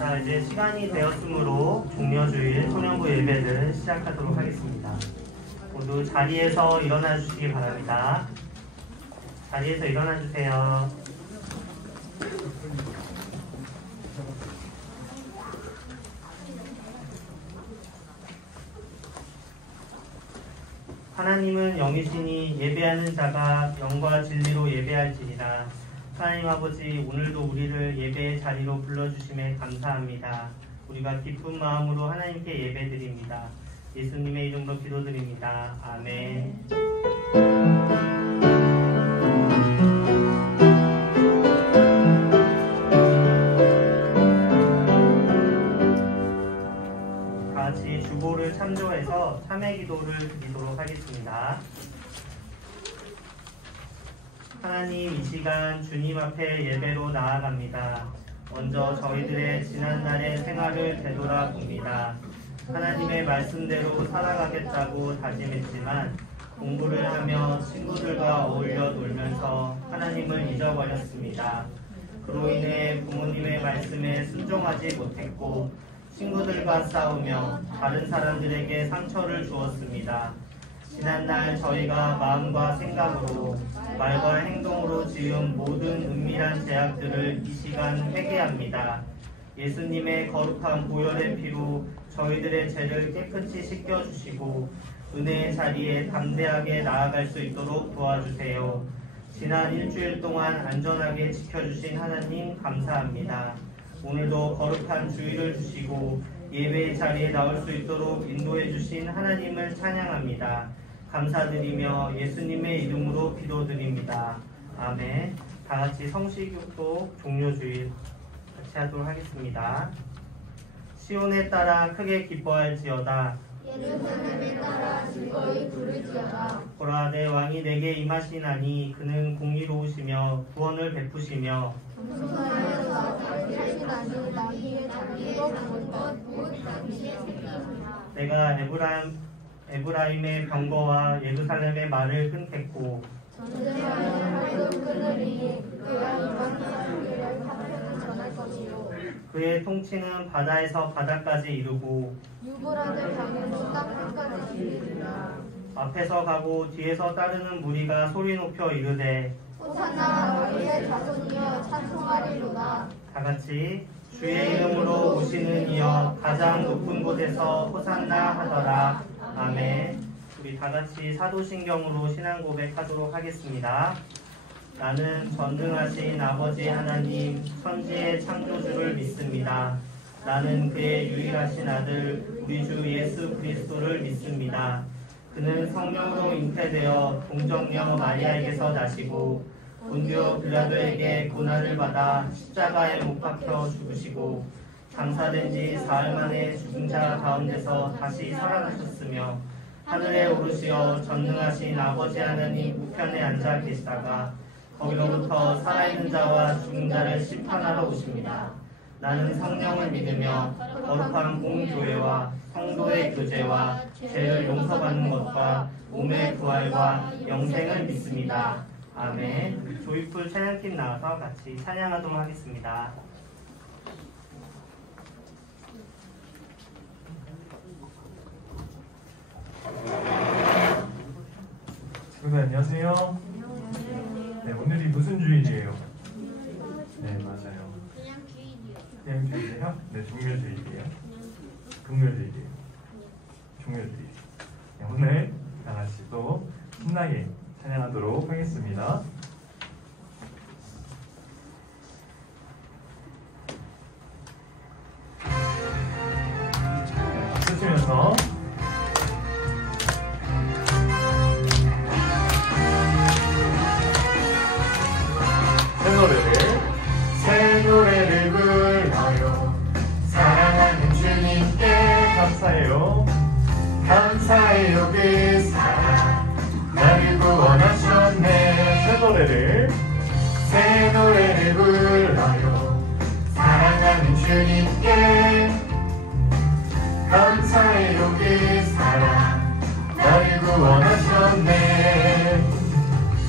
자, 이제 시간이 되었으므로 종려주일 소년부 예배를 시작하도록 하겠습니다. 모두 자리에서 일어나 주시기 바랍니다. 자리에서 일어나 주세요. 하나님은 영이시니 예배하는 자가 영과 진리로 예배할지니라. 하나님 아버지, 오늘도 우리를 예배의 자리로 불러주심에 감사합니다. 우리가 기쁜 마음으로 하나님께 예배드립니다. 예수님의 이름으로 기도드립니다. 아멘. 다 같이 주보를 참조해서 참회 기도를 드리도록 하겠습니다. 하나님, 이 시간 주님 앞에 예배로 나아갑니다. 먼저 저희들의 지난날의 생활을 되돌아봅니다. 하나님의 말씀대로 살아가겠다고 다짐했지만 공부를 하며 친구들과 어울려 놀면서 하나님을 잊어버렸습니다. 그로 인해 부모님의 말씀에 순종하지 못했고 친구들과 싸우며 다른 사람들에게 상처를 주었습니다. 지난날 저희가 마음과 생각으로 말과 행동으로 지은 모든 은밀한 죄악들을 이 시간 회개합니다. 예수님의 거룩한 보혈의 피로 저희들의 죄를 깨끗이 씻겨주시고 은혜의 자리에 담대하게 나아갈 수 있도록 도와주세요. 지난 일주일 동안 안전하게 지켜주신 하나님 감사합니다. 오늘도 거룩한 주의를 주시고 예배의 자리에 나올 수 있도록 인도해 주신 하나님을 찬양합니다. 감사드리며 예수님의 이름으로 기도드립니다. 아멘. 다 같이 성시교독 종료주일 같이 하도록 하겠습니다. 시온에 따라 크게 기뻐할지어다. 예루살렘에 따라 즐거이 부르지어다. 보라, 내 왕이 내게 임하시나니 그는 공의로우시며 구원을 베푸시며 겸손하여서 자비하신 않는 나귀의 자비로 본 것 곧 당시의 새끼입니다. 내가 에브라임의 병거와 예루살렘의 말을 끊겠고 전쟁하는 활도 끊으리니 그가 이방 사람들의 파편을 전할 것이요 그의 통치는 바다에서 바다까지 이르고 유브라데 강에서 땅 끝까지 이르리라. 앞에서 가고 뒤에서 따르는 무리가 소리 높여 이르되 호산나 너희의 자손이여 찬송하리로다. 다 같이 주의 이름으로 오시는 이여 가장 높은 곳에서 호산나 하더라. 아멘. 우리 다 같이 사도신경으로 신앙 고백하도록 하겠습니다. 나는 전능하신 아버지 하나님 천지의 창조주를 믿습니다. 나는 그의 유일하신 아들 우리 주 예수 그리스도를 믿습니다. 그는 성령으로 잉태되어 동정녀 마리아에게서 나시고 본디오 빌라도에게 고난을 받아 십자가에 못 박혀 죽으시고 장사된 지 사흘 만에 죽은 자 가운데서 다시 살아나셨으며 하늘에 오르시어 전능하신 아버지 하나님 우편에 앉아 계시다가 거기로부터 살아있는 자와 죽은 자를 심판하러 오십니다. 나는 성령을 믿으며 거룩한 공교회와 성도의 교제와 죄를 용서받는 것과 몸의 부활과 영생을 믿습니다. 아멘. 조이풀 찬양팀 나와서 같이 찬양하도록 하겠습니다. 여러분 안녕하세요. 네, 오늘이 무슨 주일이에요? 네, 맞아요. 그냥 주인이요. 그냥 주일이에요? 네, 종료주일이에요. 금요일이에요. 종료주일. 네, 오늘 다 같이 또 신나게 찬양하도록 하겠습니다. 쓰시면서 새 노래를 불러요. 사랑하는 주님께 감사해요. 감사해요. 그 사랑 나를 구원하셨네. 새 노래를 불러요. 사랑하는 주님께 감사해요. 그 사랑 나를 구원하셨네.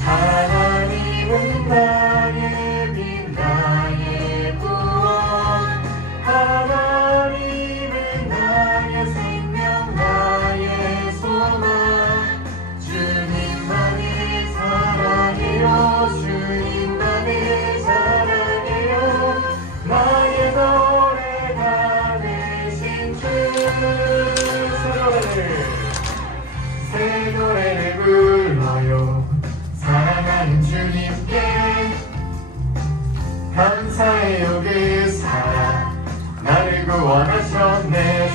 하나님은 나의 빛 나의 구원. 구원하셨네.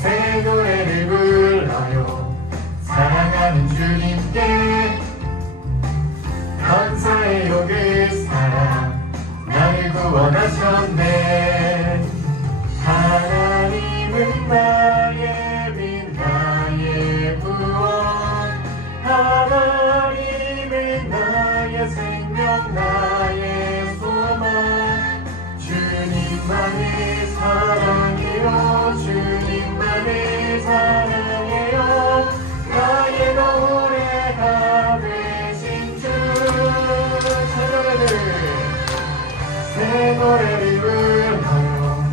새 노래를 불러요. 사랑하는 주님께 감사해요. 그 사랑 나를 구원하셨네. 하나님은 나의 빛 나의 구원, 하나님은 나의 생명 나의 소망. 주님만을 사랑해요. 주님만을 사랑해요. 나의 노래가 되신 주. 새 노래를 불러요.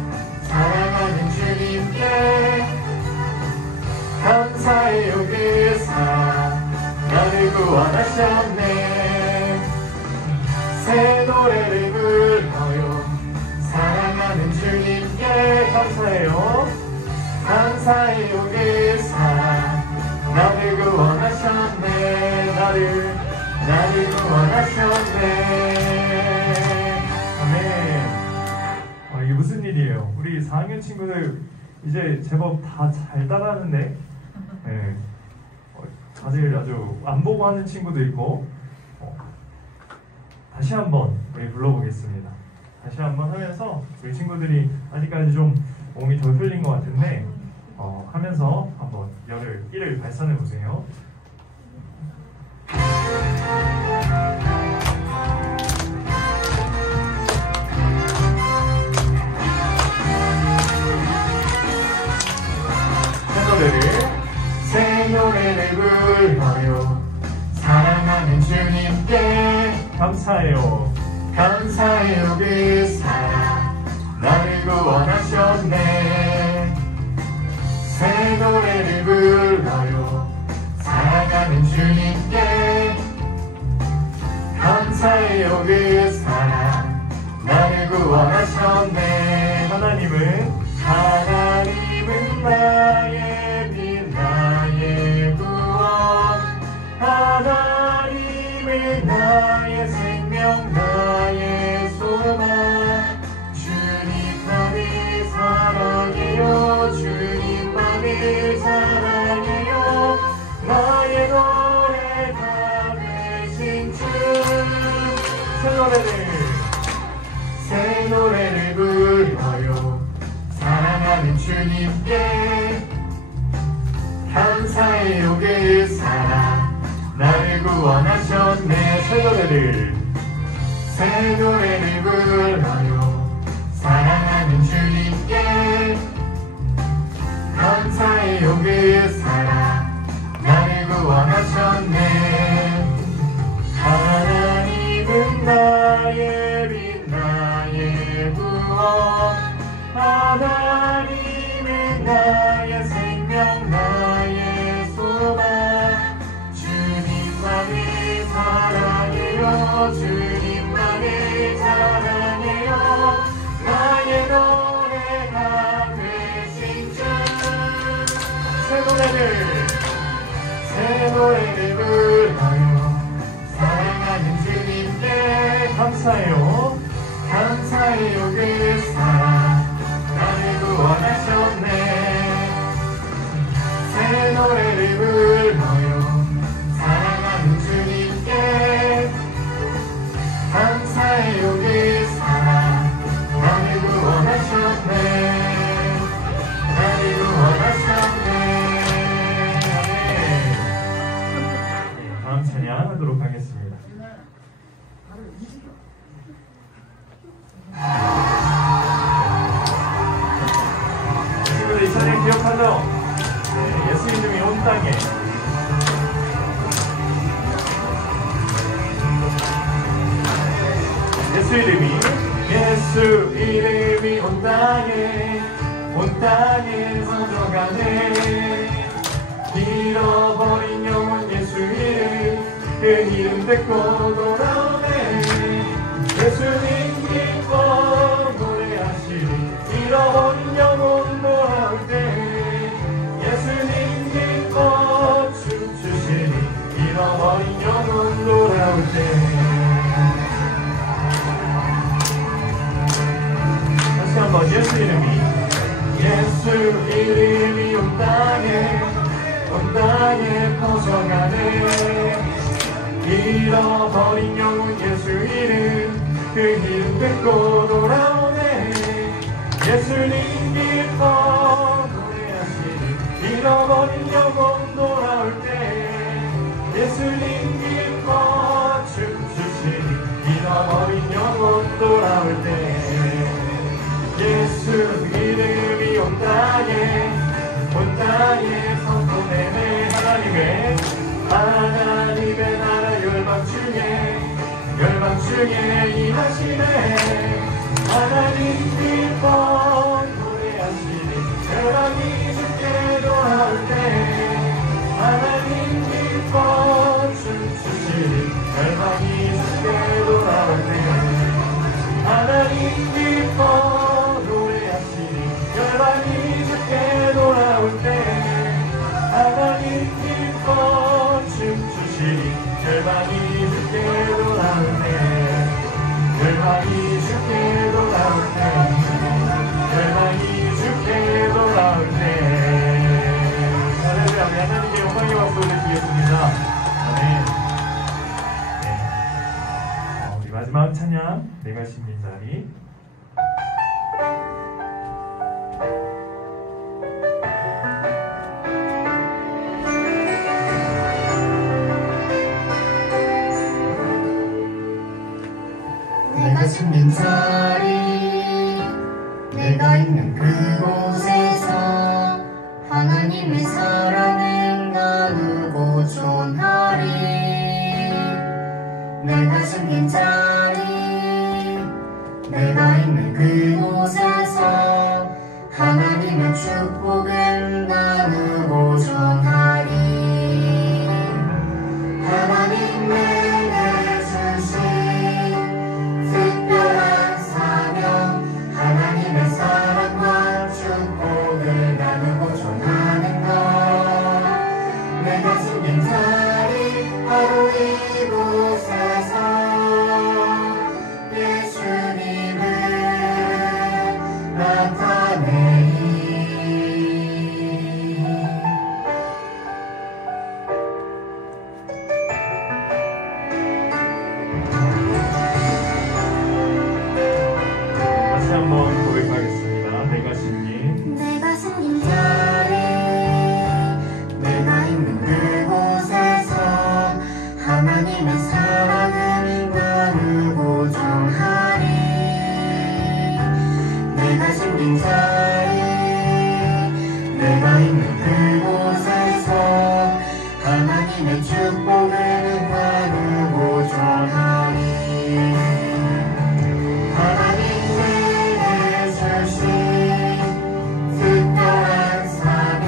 사랑하는 주님께 감사해요. 그 사랑 나를 구원하셨네. 새 노래를 불러요. 사랑하는 주님께 감사해요. 감사해요. 그 사랑 나를 구원하셨네. 나를 구원하셨네. 이게 무슨 일이에요? 우리 4학년 친구들 이제 제법 다 잘 따라하는데, 네. 다들 아주 안 보고 하는 친구도 있고. 다시 한번 우리 불러보겠습니다. 다시 한번 하면서 우리 친구들이 아직까지 좀 몸이 덜 풀린 것 같은데 하면서 한번 열을 1을 발산해 보세요. 새 노래를 불러요. 사랑하는 주님께 감사해요. 감사해요. 그 사랑 나를 구원하셨네. 새 노래를 불러요. 사랑하는 주님께 감사해요. 그 사랑 나를 구원하셨네. 하나님은 나의 빛 나의 구원, 하나님은 나의 생명 나의 소망. 주님만을 사랑해요. 주님만을 사랑해요. 나의 노래가 되신 주. 새 노래를 불러요. 사랑하는 주님께 감사해요. 그 사랑 나를 구원하셨네. 새 노래를 불러요. 사랑하는 주님께 감사해요. 그 사랑 나를 구원하셨네. 하나님은 나의 빛 나의 구원, 하나님은 나의 생명 나의 소망. 주님만을 사랑해요. 주님만을 사랑해요. 나의 노래가 되신 주. 새 노래를 불러요. 사랑하는 주님께 감사해요. 감사해요. 그 사랑 나를 구원하셨네. 새 노래를 불러요. 사랑하는 주님께 감사해요. 그 사랑 나를 구원하셨네. 나를 구원하셨네. 다음 찬양하도록 하겠습니다. 친구들 이 찬양 기억하죠? 네, 예수 이름이 온 땅에. 예수 이름이 온 땅에 선정하네. 잃어버린 영혼 예수 이름, 그 이름 듣고 돌아오네. 예수님 기뻐 노래하시니 잃어버린 영혼 돌아올 때. 예수님 기뻐 춤추시니 잃어버린 영혼 돌아올 때. 다시 한번 한번 예수 이름이 예수 이름이 온 땅에 퍼져가네 잃어버린 영혼 예수 이름 그 이름 듣고 돌아오네 예수님 기뻐 노래하시니 잃어버린 영혼 돌아올 때 예수님 기뻐 춤추시니 잃어버린 영혼 돌아올 때 예수 이름이 온 땅에 선포되네 하나님의 나라 열방 중에 임하시네 하나님 기뻐 노래하시니 열방이 주께 돌아올 때 하나님 기뻐 춤추시니 열방이 주께 돌아올 때 하나님 기뻐 노래하시니 열방이 주께 돌아올 때 하나님 기뻐 춤추시니 열방이 주께 돌아올 때 열방이 주께 돌아올 때 열방이 주께 돌아올 때 할렐루야 하나님께 영광의 박수 올려드리겠습니다. 아멘. 네. 우리 마지막 찬양 내가 심린 자리 내가 숨긴 자리 내가 있는 그곳에서 하나님의 사랑을 나누고 전하리 내가 숨긴 자리 내가 있는 그곳에서 하나님의 축복을 나누고 전하리 하나님 내게 주신 특별한 사명 하나님의 사랑과 축복을 나누고 전하는 것 내가 숨긴 자리 바로 이곳에서 예수님을 나타내리 다시 한번 고백하겠습니다. 내가 심긴 내가 숨긴 자리 내가 있는 그곳에서 하나님의 사랑을 나누고 전하리 내가 숨긴 자리 내가 있는 그곳에서 하나님의 축복을 나누고 전하리 하나님 내게 주신 특별한 사명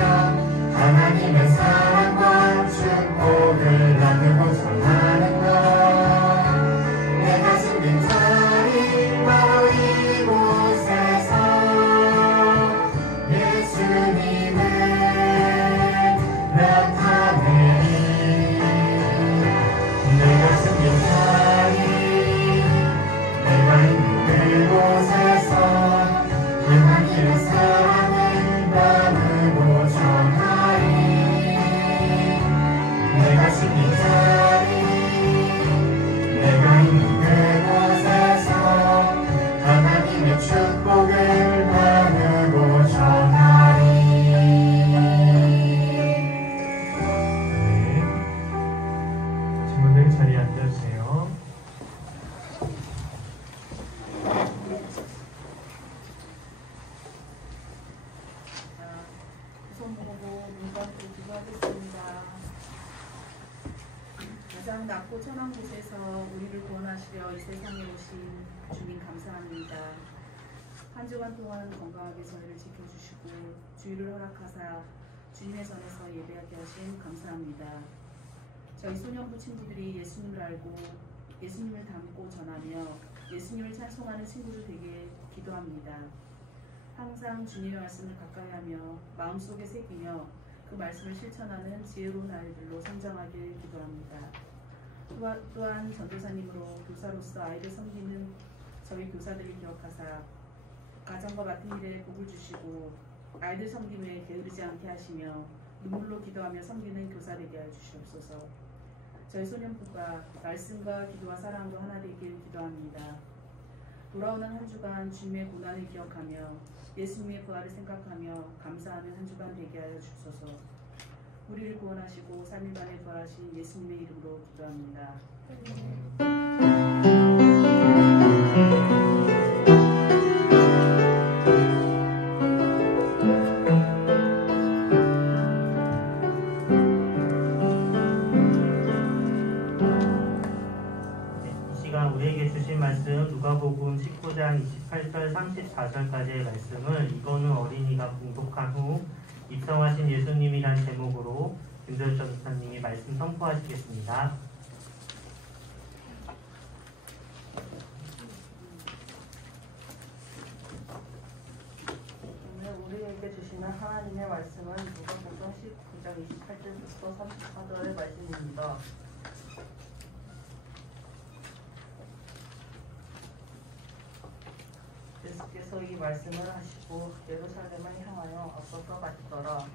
하나님의 사랑과 축복을 나누고 전하는 것 내가 숨긴 자리 바로 이곳에서 예수님을 나타내리 내가 숨긴 자리 내가 있는 그곳에서 하나님의 사랑을 나누고 전하리 내가 숨긴 자리 내가 있는 그곳에서 하나님의 축복을 나누고 전하리 네. 친구들 자리에 앉아주세요. 손 모으고 눈 감고 기도하겠습니다. 가장 낮고 천한 곳에서 우리를 구원하시려 이 세상에 오신 주님 감사합니다. 한 주간 동안 건강하게 저희를 지켜주시고 주의를 허락하사 주님의 전에서 예배하게 하신 감사합니다. 저희 소년부 친구들이 예수님을 알고 예수님을 닮고 전하며 예수님을 찬송하는 친구들 되게 기도합니다. 항상 주님의 말씀을 가까이하며 마음속에 새기며 그 말씀을 실천하는 지혜로운 아이들로 성장하길 기도합니다. 또한 전도사님으로 교사로서 아이를 섬기는 저희 교사들을 기억하사 가정과 맡은 일에 복을 주시고 아이들 섬김에 게으르지 않게 하시며 눈물로 기도하며 섬기는 교사 되게 하여 주시옵소서. 저희 소년부가 말씀과 기도와 사랑으로 하나 되길 기도합니다. 돌아오는 한 주간 주님의 고난을 기억하며 예수님의 부활을 생각하며 감사하는 한 주간 되게 하여 주소서. 우리를 구원하시고 3일 만에 부활하신 예수님의 이름으로 기도합니다. 우리에게 주신 말씀 누가복음 19장 28절 34절까지의 말씀을 이건우 어린이가 공독한 후 입성하신 예수님이란 제목으로 김도현 전사님이 말씀 선포하시겠습니다. 오늘 우리에게 주시는 하나님의 말씀은 누가복음 19장 28절부터 34절의 말씀입니다. 예수께서 이 말씀을 하시고 예루살렘을 향하여 앞서서 가시더라.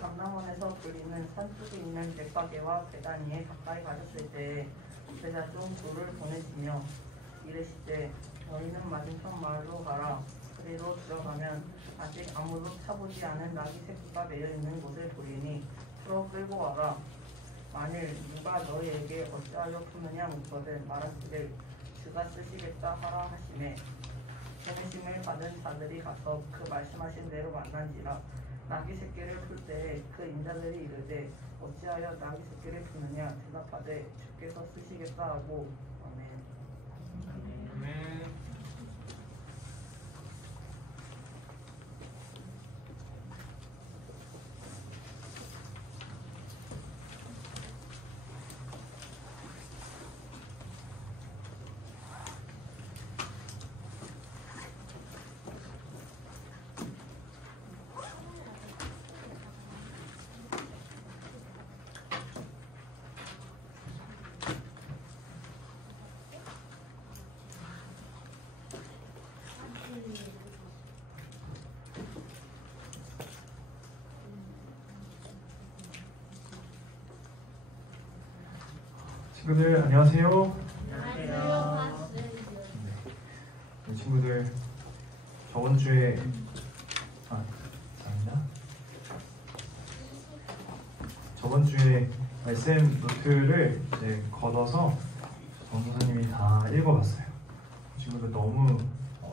감람원에서 불리는 산쪽에 있는 벳바게와 베다니에 가까이 가셨을 때에 제자 중 둘을 보내시며 이르시되 너희는 맞은편 마을로 가라. 그리로 들어가면 아직 아무도 타보지 않은 나귀 새끼가 매여 있는 곳을 보리니 풀어 끌고 와라. 만일 누가 너희에게 어찌하여 푸느냐 묻거든 말하시되 주가 쓰시겠다 하라 하시매 보내심을 받은 자들이 가서 그 말씀하신 대로 만난지라. 나귀 새끼를 풀 때에 그 인자들이 이르되 어찌하여 나귀 새끼를 푸느냐 대답하되 주께서 쓰시겠다 하고. 아멘. 아멘. 친구들 안녕하세요. 안녕하세요. 네, 친구들 저번 주에 감사합니다. 저번 주에 SM 노트를 이제 걷어서 전도사님이 다 읽어봤어요. 친구들 너무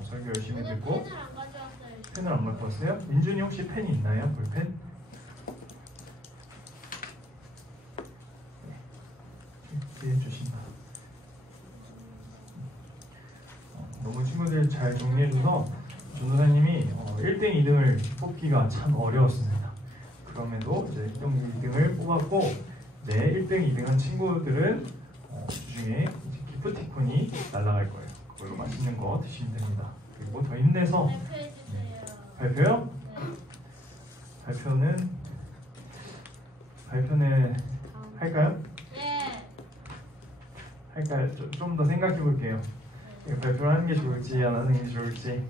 설교 열심히 듣고 펜을 안 가져왔어요. 펜을 안 갖고 왔어요? 민준이 혹시 펜이 있나요? 볼펜? 이렇게 해주신다. 너무 친구들 잘 정리해줘서 전도사님이 1등, 2등을 뽑기가 참 어려웠습니다. 그럼에도 이제 1등, 2등을 뽑았고, 네, 1등, 2등한 친구들은 주중에 기프티콘이 날아갈 거예요. 그걸로 맛있는 거 드시면 됩니다. 그리고 더 힘내서 발표해주세요. 발표요? 네. 발표는 할까요? 네. 할까요? 좀 더 생각해 볼게요. 발표를 하는 게 좋을지 안 하는 게 좋을지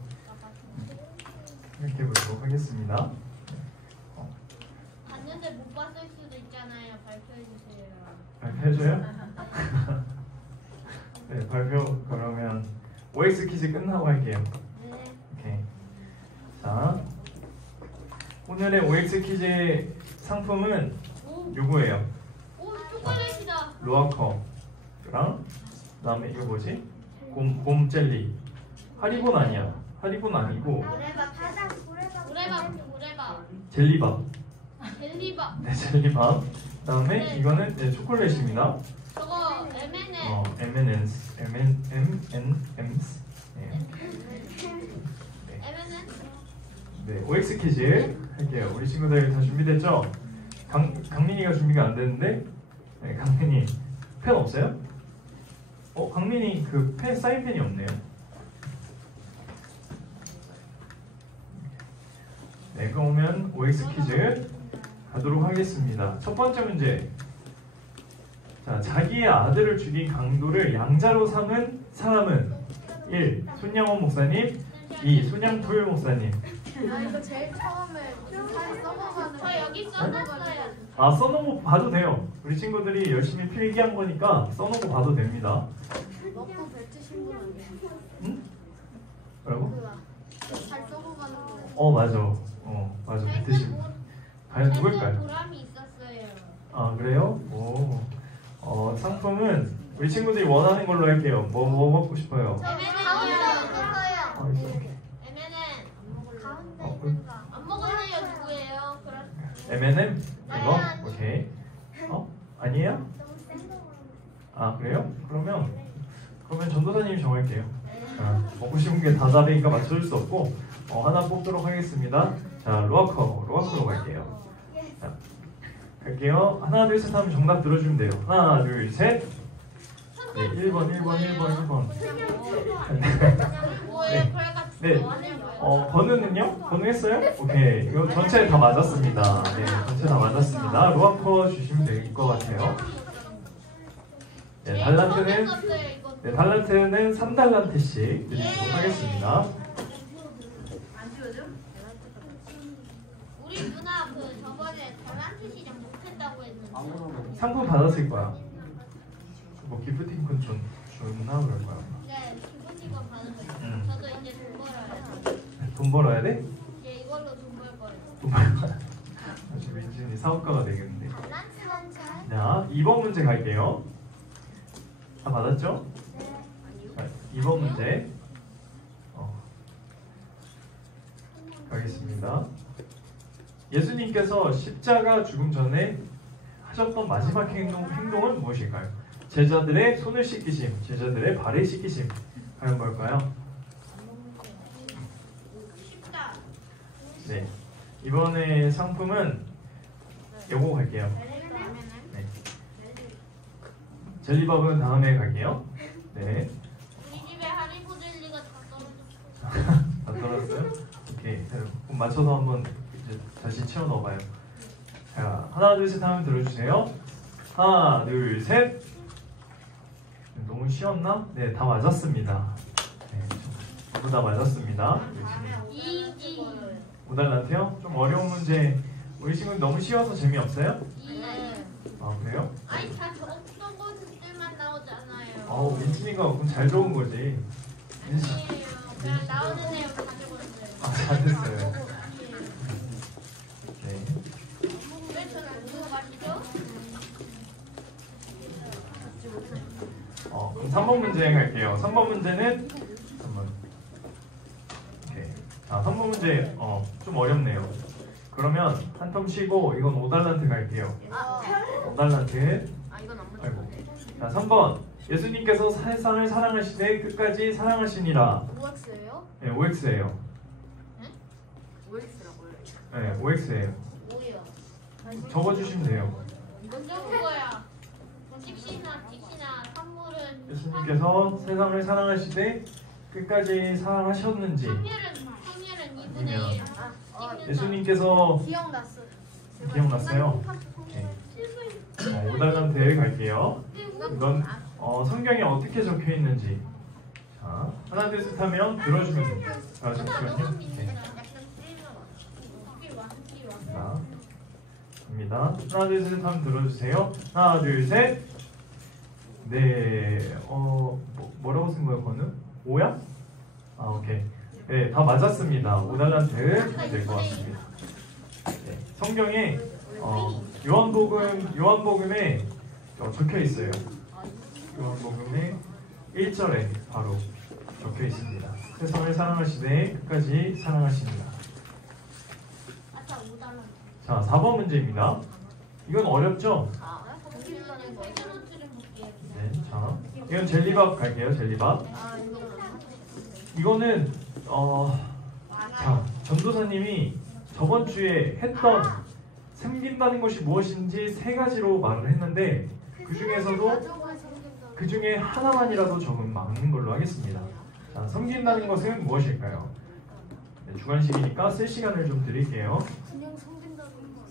생각해 보도록 하겠습니다. 봤는데 못 봤을 수도 있잖아요. 발표해주세요. 발표해줘요? 네, 발표 그러면 OX 퀴즈 끝나고 할게요. 네. 오케이. 자, 오늘의 OX 퀴즈의 상품은 요거예요. 오, 초콜릿이다. 로아커랑 그다음에 이거 뭐지? 곰 젤리. 하리보는 아니야. 하리보는 아니고 고래밥. 젤리밥. 젤리밥. 네, 젤리밥. 그다음에 네. 이거는 네, 초콜릿입니다. 저거 M&M. M&M's. M&M's. 네. M&M. 네, OX 퀴즈 할게요. 우리 친구들 다 준비됐죠? 강민이가 준비가 안 됐는데, 네, 강민이 펜 없어요? 강민이 그 펜 사인펜이 없네요. 네, 그러면 OX 퀴즈 가도록 하겠습니다. 첫 번째 문제. 자, 자기의 아들을 죽인 강도를 양자로 삼은 사람은 1. 손양원 목사님, 2. 손양토요 목사님. 나 이거 제일 처음에 잘 써먹어가는 거. 여기 써놨어요. 아, 써놓은 거 봐도 돼요. 우리 친구들이 열심히 필기한 거니까 써놓은 거 봐도 됩니다. 먹고 벨트 신분 아니야? 응? 뭐라고? 잘 써먹어가는 거. 맞아. 뱉으신 과연 누굴까요? 보람이 있었어요. 아, 그래요? 오. 상품은 우리 친구들이 원하는 걸로 할게요. 뭐 먹고 싶어요? 가운데 아, 있어. M&M 어, 안 먹었네요. 누구예요? 그럼 M&M? 이거? 오케이. 아니에요? 아, 그래요? 그러면 전도사님이 정할게요. 자, 먹고 싶은 게 다 다르니까 맞춰줄 수 없고 하나 뽑도록 하겠습니다. 자, 로아커로 갈게요. 자, 갈게요. 하나, 둘, 셋 하면 정답 들어주면 돼요. 하나, 둘, 셋. 네, 1번. 뭐예요? 그래가지고 네. 번호는요? 번호 했어요? 오케이. 이거 전체 다 맞았습니다. 네, 전체 다 맞았습니다. 로아커 주시면 될 것 같아요. 네, 달란트는 3달란트씩 드리도록 하겠습니다. 우리 누나 그 저번에 달란트 시장 못했다고 했는데. 상품 받았을 거야. 뭐 기프티콘 줬나 그럴 거야. 네, 기본직원 받은 거예요. 응. 저도 이제 돈 벌어요. 돈 벌어야 돼? 이제 이걸로 돈 벌 거예요. 돈 벌어야 돼. 민준이 사업가가 되겠는데. 자, 2번 문제 갈게요. 다 받았죠? 자, 2번 문제 가겠습니다. 예수님께서 십자가 죽음 전에 하셨던 마지막 행동은 무엇일까요? 제자들의 손을 씻기심, 제자들의 발을 씻기심. 과연 뭘까요? 쉽다. 네, 이번에 상품은 요거 갈게요. 네. 젤리밥은 다음에 갈게요. 네. 우리 집에 하리보 젤리가 다 떨어졌어. 다 떨었어요? 오케이. 그럼 맞춰서 한번 이제 다시 채워 넣어봐요. 자, 하나, 둘, 셋 하면 들어주세요. 하나, 둘, 셋. 너무 쉬웠나? 네, 다 맞았습니다. 네, 전부 다 맞았습니다. 이지. 5달란트요? 좀 어려운 문제. 우리 친구 너무 쉬워서 재미없어요? 아, 그래요? 아니 다 없던 것들만 나오잖아요. 아우, 민준이가 그럼 잘 적은 거지. 아니에요. 그냥 나오는 내용 가져갔어요. 아, 잘했어요. 네. 왜 저는 그거 맞죠? 그럼 3번 문제 갈게요. 3번 문제는 잠깐만. 오케이. 자, 3번 문제 좀 어렵네요. 그러면 한 텀 쉬고 이건 5달란트 갈게요. 5달란트. 아이고. 자, 3번. 예수님께서 세상을 사랑하시되 끝까지 사랑하시니라. OX예요? 네, OX예요. OX라고요? 네, OX예요. 뭐요? 적어주시면 돼요. 먼저 그거야. 집시나 선물은 예수님께서 세상을 사랑하시되 끝까지 사랑하셨는지. 확률은 2분의 1. 예수님께서 기억났어요. 기억났어요? 오케이. 5달란트 갈게요. 이건 성경에 어떻게 적혀 있는지. 자, 하나 둘 셋 하면 들어주면 됩니다. 아, 잠시만요. 오케이. 자, 갑니다. 하나 둘 셋 하면 들어주세요. 하나 둘 셋. 네, 뭐라고 쓴 거예요, 건우? 5야? 아, 오케이. 네, 다 맞았습니다. 5달란트 될 것 같습니다. 네, 성경에 요한복음에 적혀 있어요. 요한복음의 1절에 바로 적혀 있습니다. 세상을 사랑하시되 끝까지 사랑하십니다. 자, 4번 문제입니다. 이건 어렵죠? 네, 자, 이건 젤리밥 갈게요. 젤리밥. 이거는 자, 전도사님이 저번 주에 했던 섬긴다는 것이 무엇인지 세 가지로 말을 했는데 그 중에 하나만이라도 적으면 막는 걸로 하겠습니다. 자, 섬긴다는 것은 무엇일까요? 네, 주관식이니까 쓸 시간을 좀 드릴게요. 그냥 섬긴다는 거.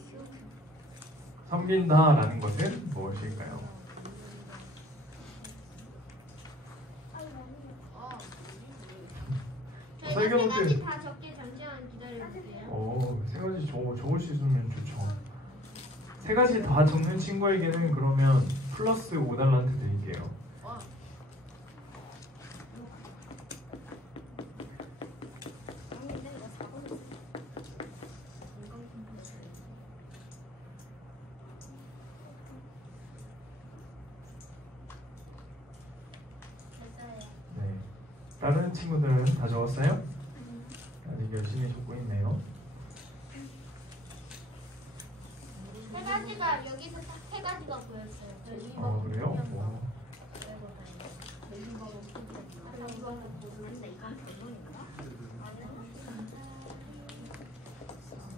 섬긴다라는 것은 무엇일까요? 설교 세 노트. 가지 다 적게 잠시만 기다려주세요. 세 가지 적을 수 있으면 좋죠. 세 가지 다 적는 친구에게는 그러면 플러스 5달란트 드릴게요. 됐어요. 네. 다른 친구들은 다 적었어요? 아직 열심히 적고 있네요. 세 가지가 여기서 딱 세 가지가 보였어요. 그래요?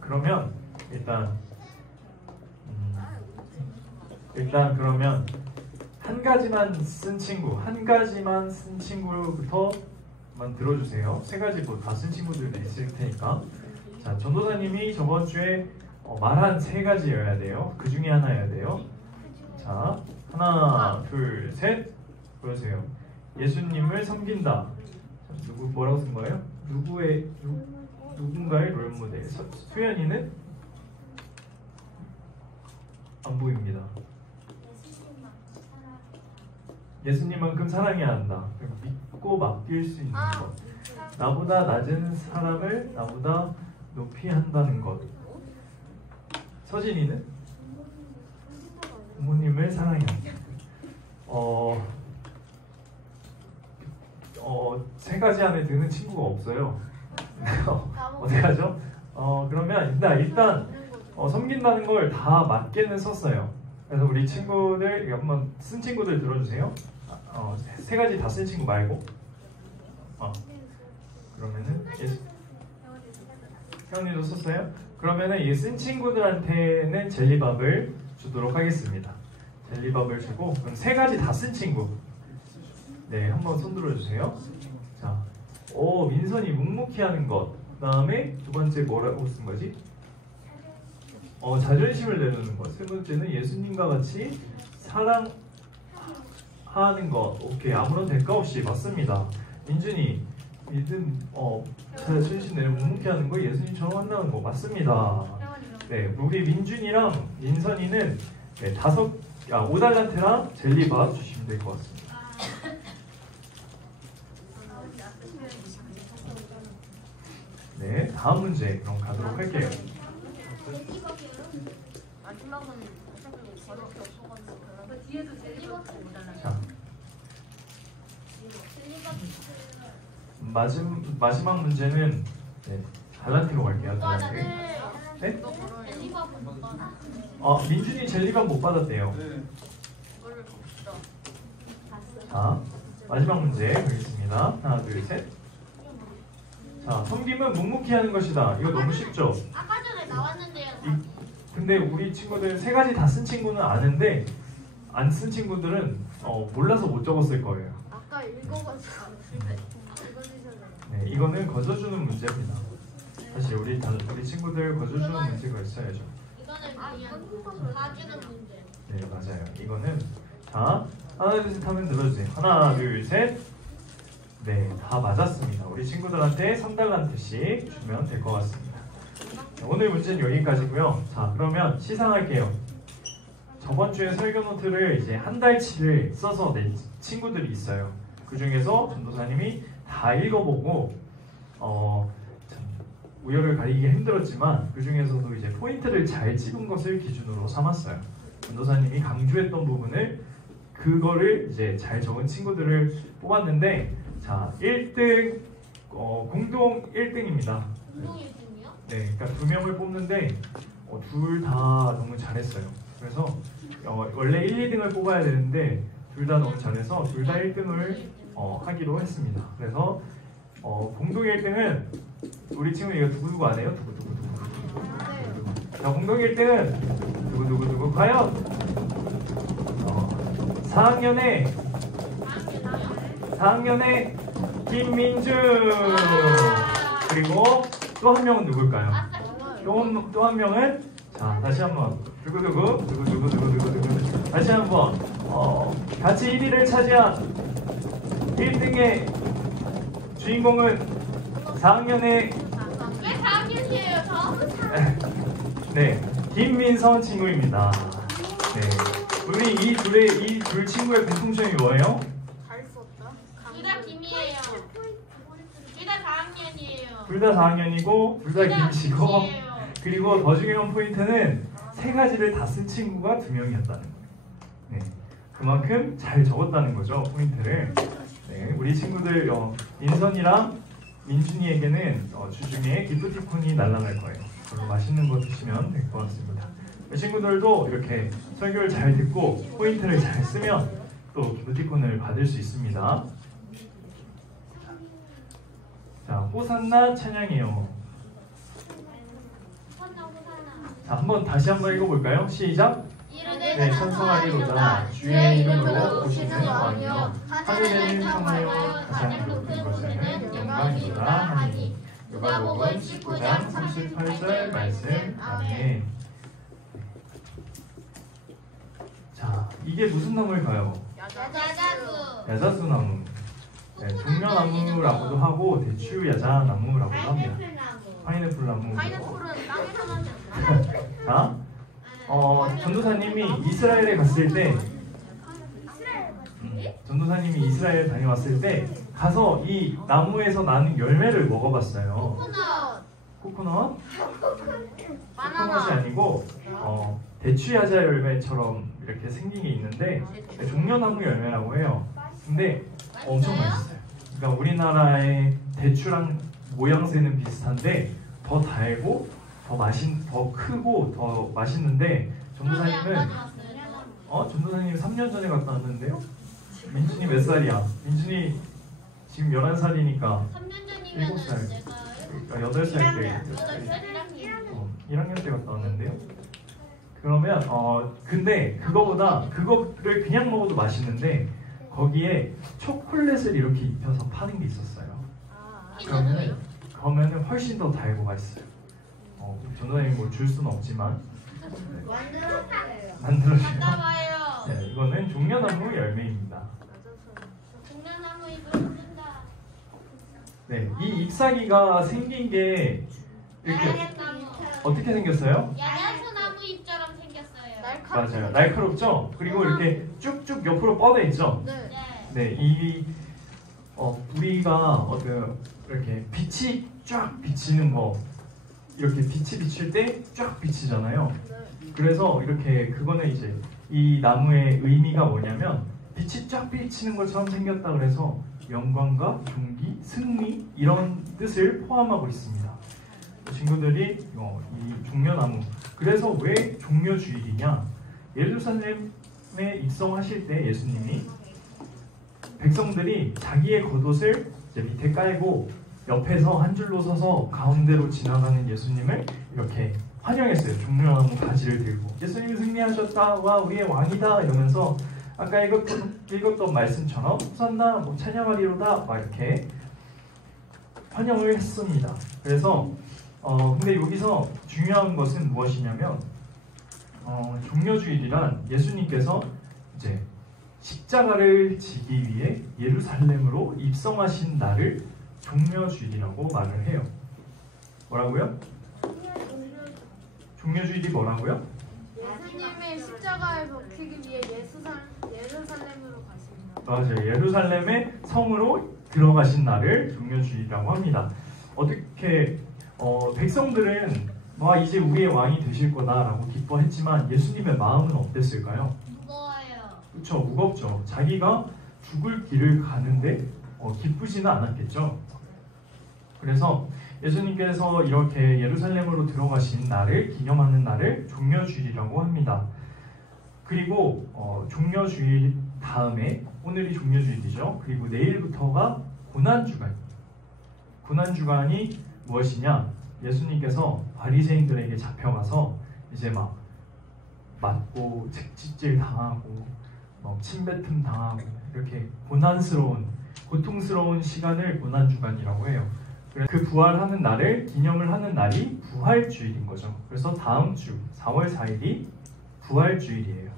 그러면 일단 그러면 한 가지만 쓴 친구부터만 들어주세요. 세 가지 뭐 다 쓴 친구들도 있을 테니까. 자, 전도사님이 저번 주에 말한 세 가지여야 돼요. 그 중에 하나여야 돼요. 자, 하나, 둘, 셋. 보여주세요. 예수님을 섬긴다. 누구 뭐라고 쓴 거예요? 누군가의 롤모델. 수연이는 안 보입니다. 예수님만큼 사랑해야 한다. 믿고 맡길 수 있는 것. 나보다 낮은 사람을 나보다 높이 한다는 것. 서진이는 부모님을 사랑해야 한다. 세 가지 안에 드는 친구가 없어요. 어떻게 하죠? 그러면 일단 섬긴다는 걸 다 맞게는 썼어요. 그래서 우리 친구들 한번 쓴 친구들 들어주세요. 세 가지 다 쓴 친구 말고. 그러면은 형님도 썼어요? 그러면은 이 쓴 친구들한테는 젤리밥을 주도록 하겠습니다. 젤리밥을 주고 그럼 세 가지 다 쓴 친구. 네, 한번 손 들어주세요. 자, 민선이 묵묵히 하는 것. 그다음에 두 번째 뭐라고 쓴 거지? 자존심을 내놓는 것. 세 번째는 예수님과 같이 사랑하는 것. 오케이, 아무런 대가 없이 맞습니다. 민준이 자존심 내려 묵묵히 하는 거, 예수님처럼 한다는 거 맞습니다. 네, 우리 민준이랑 민선이는 5달란트랑 젤리밥 주시면 될 것 같습니다. 네, 다음 문제 그럼 가도록 할게요. 자, 마지막 문제는 달란트로 갈게요. 달란트. 네? 민준이 젤리밥 못 받았대요. 자, 마지막 문제 가겠습니다. 하나, 둘, 셋. 자, 섬김은 묵묵히 하는 것이다. 이거 너무 쉽죠? 아까 전에 나왔는데요. 근데 우리 친구들 세 가지 다 쓴 친구는 아는데 안 쓴 친구들은 몰라서 못 적었을 거예요. 아까 읽어가지고 네, 이거는 거저주는 문제입니다. 사실 우리 친구들 거저주는 문제가 있어야죠. 이거는 그냥 봐주는 문제. 네, 맞아요. 이거는 자, 하나, 둘, 셋 하면 들어주세요. 하나, 둘, 셋. 네, 다 맞았습니다. 우리 친구들한테 3달란트씩 주면 될 것 같습니다. 오늘 문제는 여기까지고요. 자, 그러면 시상할게요. 저번 주에 설교 노트를 이제 한 달치를 써서 낸 친구들이 있어요. 그 중에서 전도사님이 다 읽어보고 참 우열을 가리기가 힘들었지만 그 중에서도 이제 포인트를 잘 찍은 것을 기준으로 삼았어요. 전도사님이 강조했던 부분을 그거를 이제 잘 적은 친구들을 뽑았는데 자, 1등 공동 1등입니다. 운동 1등이요? 네, 그러니까 두 명을 뽑는데 둘 다 너무 잘했어요. 그래서 원래 1, 2등을 뽑아야 되는데 둘 다 너무 잘해서 둘 다 1등을 하기로 했습니다. 그래서 공동 1등은 우리 친구 이거 두구두구 안 해요? 두구두구. 자, 공동 1등은 두구두구 과연 4학년의 김민준. 그리고 또 한 명은 누굴까요? 또 한 명은 자, 다시 한번 두구두구 다시 한번 같이 1위를 차지한 1등의 주인공은 4학년의 왜 4학년이에요, 저? 네, 김민선 친구입니다. 네, 우리 이 둘 친구의 공통점이 뭐예요? 둘 다 김이에요. 둘 다 4학년이에요. 둘 다 4학년이고 둘 다 김씨고 김이에요. 그리고 더 중요한 포인트는 세 가지를 다 쓴 친구가 2명이었다는 거예요. 네, 그만큼 잘 적었다는 거죠, 포인트를. 네, 우리 친구들 민선이랑 민준이에게는 주중에 기프티콘이 날아갈 거예요. 그리고 맛있는 거 드시면 될 것 같습니다. 친구들도 이렇게 설교를 잘 듣고 포인트를 잘 쓰면 또 기프티콘을 받을 수 있습니다. 자, 호산나 찬양이에요. 자, 다시 한번 읽어볼까요? 시작. 네, 찬송하리로다 주의 이름으로 오시는 왕이여 하늘에는 평화요 가장 높은 곳에는 영광이로다 하니. 누가복음 19장 38절 말씀. 아멘. 자, 이게 무슨 나무일까요? 야자수. 야자수나무. 네, 종려나무라고도 하고 대추 야자나무라고도 합니다. 파인애플 나무. 파인애플은 땅에서 나지 않나? 자, 전도사님이 이스라엘에 갔을 때, 전도사님이 이스라엘 다녀왔을 때 가서 이 나무에서 나는 열매를 먹어봤어요. 코코넛? 코코넛이 아니고 대추야자 열매처럼 이렇게 생긴 게 있는데 종려나무 열매라고 해요. 근데 엄청 맛있어요. 그러니까 우리나라의 대추랑 모양새는 비슷한데 더 달고 더 크고 더 맛있는데 전도사님은 전도사님이 3년 전에 갔다 왔는데요. 민준이 몇 살이야? 민준이 지금 11살이니까 3년 전이면 7살. 내가 그러니까 8살 때 1학년 때 갔다 왔는데요. 그러면 근데 그거를 그냥 먹어도 맛있는데 거기에 초콜릿을 이렇게 입혀서 파는 게 있었어요. 그러면은 훨씬 더 달고 맛있어요. 전도사님 뭐 줄 수는 없지만 만들어주세요. 봐요. 네, 이거는 종려나무 열매입니다. 종려나무 잎을 쓴다. 네, 이 잎사귀가 생긴 게 이렇게 야자수나무. 어떻게 생겼어요? 야자수나무 잎처럼 생겼어요. 맞아요. 날카롭죠? 그리고 이렇게 쭉쭉 옆으로 뻗어 있죠? 네. 네, 우리가 이렇게 빛이 쫙 비치는 거, 이렇게 빛이 비칠 때 쫙 비치잖아요. 그래서 이렇게 그거는 이제 이 나무의 의미가 뭐냐면 빛이 쫙 비치는 것처럼 생겼다 그래서 영광과 존귀, 승리 이런 뜻을 포함하고 있습니다. 친구들이 이 종려나무, 그래서 왜 종려주일이냐? 예루살렘에 입성하실 때 예수님이 백성들이 자기의 겉옷을 이제 밑에 깔고 옆에서 한 줄로 서서 가운데로 지나가는 예수님을 이렇게 환영했어요. 종려나무 가지를 들고 예수님이 승리하셨다, 와 우리의 왕이다 이러면서 아까 읽었던 말씀처럼 호산나 뭐 찬양하리로다 막 이렇게 환영을 했습니다. 그래서 근데 여기서 중요한 것은 무엇이냐면 종려주일이란 예수님께서 이제 십자가를 지기 위해 예루살렘으로 입성하신 날을 종려주일이라고 말을 해요. 뭐라고요? 종려주일이 뭐라고요? 예수님이 십자가에 박히기 위해 예루살렘으로 가십니다. 맞아요. 예루살렘의 성으로 들어가신 날을 종려주일이라고 합니다. 어떻게 백성들은 와 이제 우리의 왕이 되실 거다라고 기뻐했지만 예수님의 마음은 어땠을까요? 무거워요. 그렇죠. 무겁죠. 자기가 죽을 길을 가는데 기쁘지는 않았겠죠. 그래서 예수님께서 이렇게 예루살렘으로 들어가신 날을 기념하는 날을 종려주일이라고 합니다. 그리고 종려주일 다음에 오늘이 종려주일이죠. 그리고 내일부터가 고난주간입니다. 고난주간이 무엇이냐? 예수님께서 바리새인들에게 잡혀가서 이제 막 맞고 채찍질 당하고 침뱉음 당하고 이렇게 고통스러운 시간을 고난주간이라고 해요. 그 부활하는 날을 기념을 하는 날이 부활주일인 거죠. 그래서 다음 주 4월 4일이 부활주일이에요.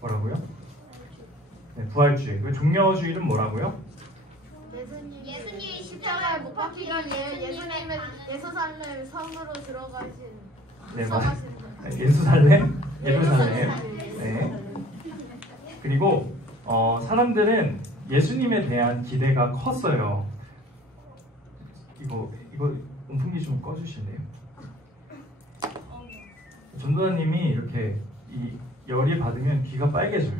뭐라고요? 네, 부활주일. 그 종려주일은 뭐라고요? 예수님이 십자가에 못 박히기 위해 예수님의 예루살렘 성으로 들어가신 네, 들어가신 예루살렘. 네. 그리고 사람들은 예수님에 대한 기대가 컸어요. 이거 온풍기 좀 꺼주실래요? 전도사님이 이렇게 이 열이 받으면 귀가 빨개져요.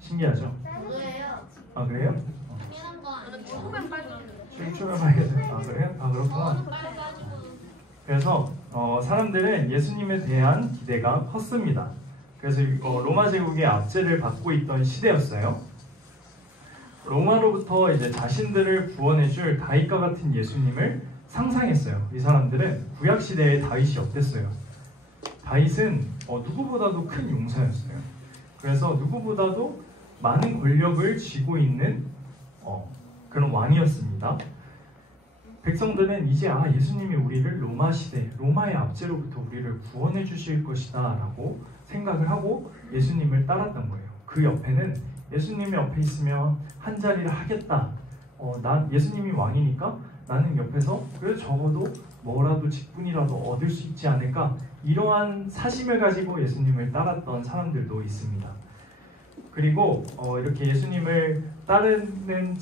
신기하죠? 뭐예요? 아 그래요? 당연한 거 아니에요? 조금만 빨리 출출을 빨개져요. 아 그래요? 아 그렇구나. 빨개가지고 그래서 사람들은 예수님에 대한 기대가 컸습니다. 그래서 로마 제국의 압제를 받고 있던 시대였어요. 로마로부터 이제 자신들을 구원해줄 다윗과 같은 예수님을 상상했어요. 이 사람들은 구약 시대의 다윗이 어땠어요? 다윗은 누구보다도 큰 용사였어요. 그래서 누구보다도 많은 권력을 쥐고 있는 그런 왕이었습니다. 백성들은 이제 예수님이 우리를 로마의 압제로부터 우리를 구원해 주실 것이다 라고 생각을 하고 예수님을 따랐던 거예요. 그 옆에는 예수님이 옆에 있으면 한 자리를 하겠다. 예수님이 왕이니까 나는 옆에서 그래 적어도 뭐라도 직분이라도 얻을 수 있지 않을까, 이러한 사심을 가지고 예수님을 따랐던 사람들도 있습니다. 그리고 이렇게 예수님을 따르는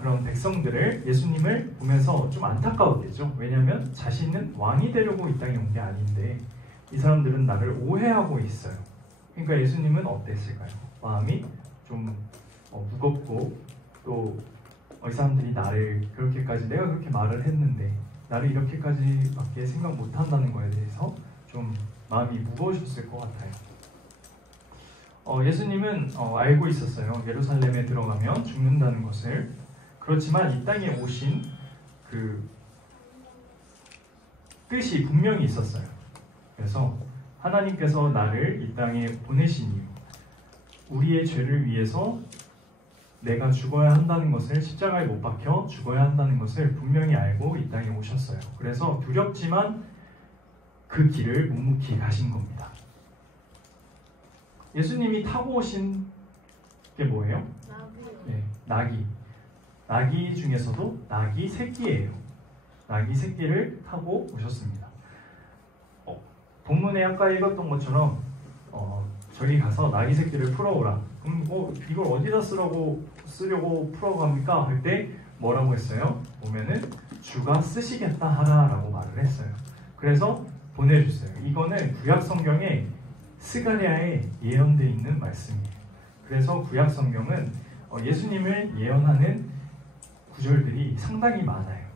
그런 백성들을 예수님을 보면서 좀 안타까웠겠죠. 왜냐하면 자신은 왕이 되려고 이 땅에 온 게 아닌데 이 사람들은 나를 오해하고 있어요. 그러니까 예수님은 어땠을까요? 마음이 좀 무겁고 또 이 사람들이 나를 그렇게까지, 내가 그렇게 말을 했는데 나를 이렇게까지밖에 생각 못한다는 거에 대해서 좀 마음이 무거우셨을 것 같아요. 예수님은 알고 있었어요. 예루살렘에 들어가면 죽는다는 것을. 그렇지만 이 땅에 오신 그 뜻이 분명히 있었어요. 그래서 하나님께서 나를 이 땅에 보내신 이유, 우리의 죄를 위해서 내가 죽어야 한다는 것을, 십자가에 못 박혀 죽어야 한다는 것을 분명히 알고 이 땅에 오셨어요. 그래서 두렵지만 그 길을 묵묵히 가신 겁니다. 예수님이 타고 오신 게 뭐예요? 네, 나귀. 나귀 중에서도 나귀 새끼예요. 나귀 새끼를 타고 오셨습니다. 본문에 아까 읽었던 것처럼 저기 가서 나귀 새끼를 풀어오라. 그럼 이걸 어디다 쓰려고 풀어갑니까? 할 때 뭐라고 했어요? 보면은 주가 쓰시겠다 하라라고 말을 했어요. 그래서 보내주세요. 이거는 구약 성경에 스가랴에 예언되어 있는 말씀이에요. 그래서 구약 성경은 예수님을 예언하는 구절들이 상당히 많아요.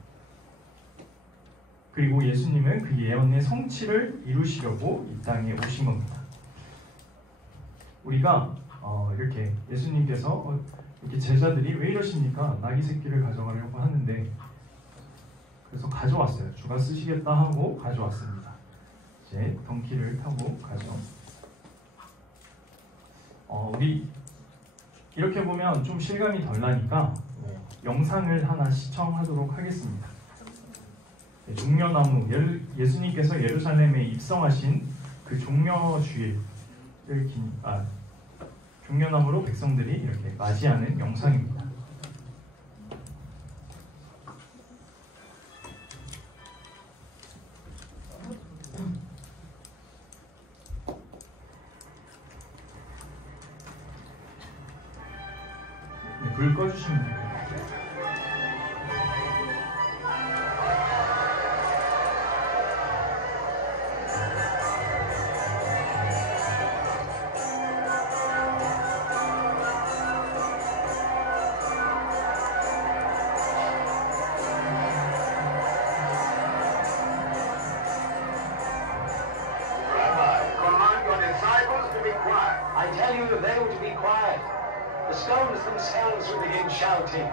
그리고 예수님은 그 예언의 성취를 이루시려고 이 땅에 오신 겁니다. 우리가 이렇게 예수님께서 이렇게 제자들이 왜 이러십니까? 나귀 새끼를 가져가려고 하는데, 그래서 가져왔어요. 주가 쓰시겠다 하고 가져왔습니다. 이제 덩키를 타고 가죠. 우리 이렇게 보면 좀 실감이 덜 나니까 영상을 하나 시청하도록 하겠습니다. 종려나무, 예수님께서 예루살렘에 입성하신 그 종려주일을 종려나무로 백성들이 이렇게 맞이하는 영상입니다. 네, 불 꺼주시면 돼요. I tell you, they were to be quiet. The stones themselves will begin shouting.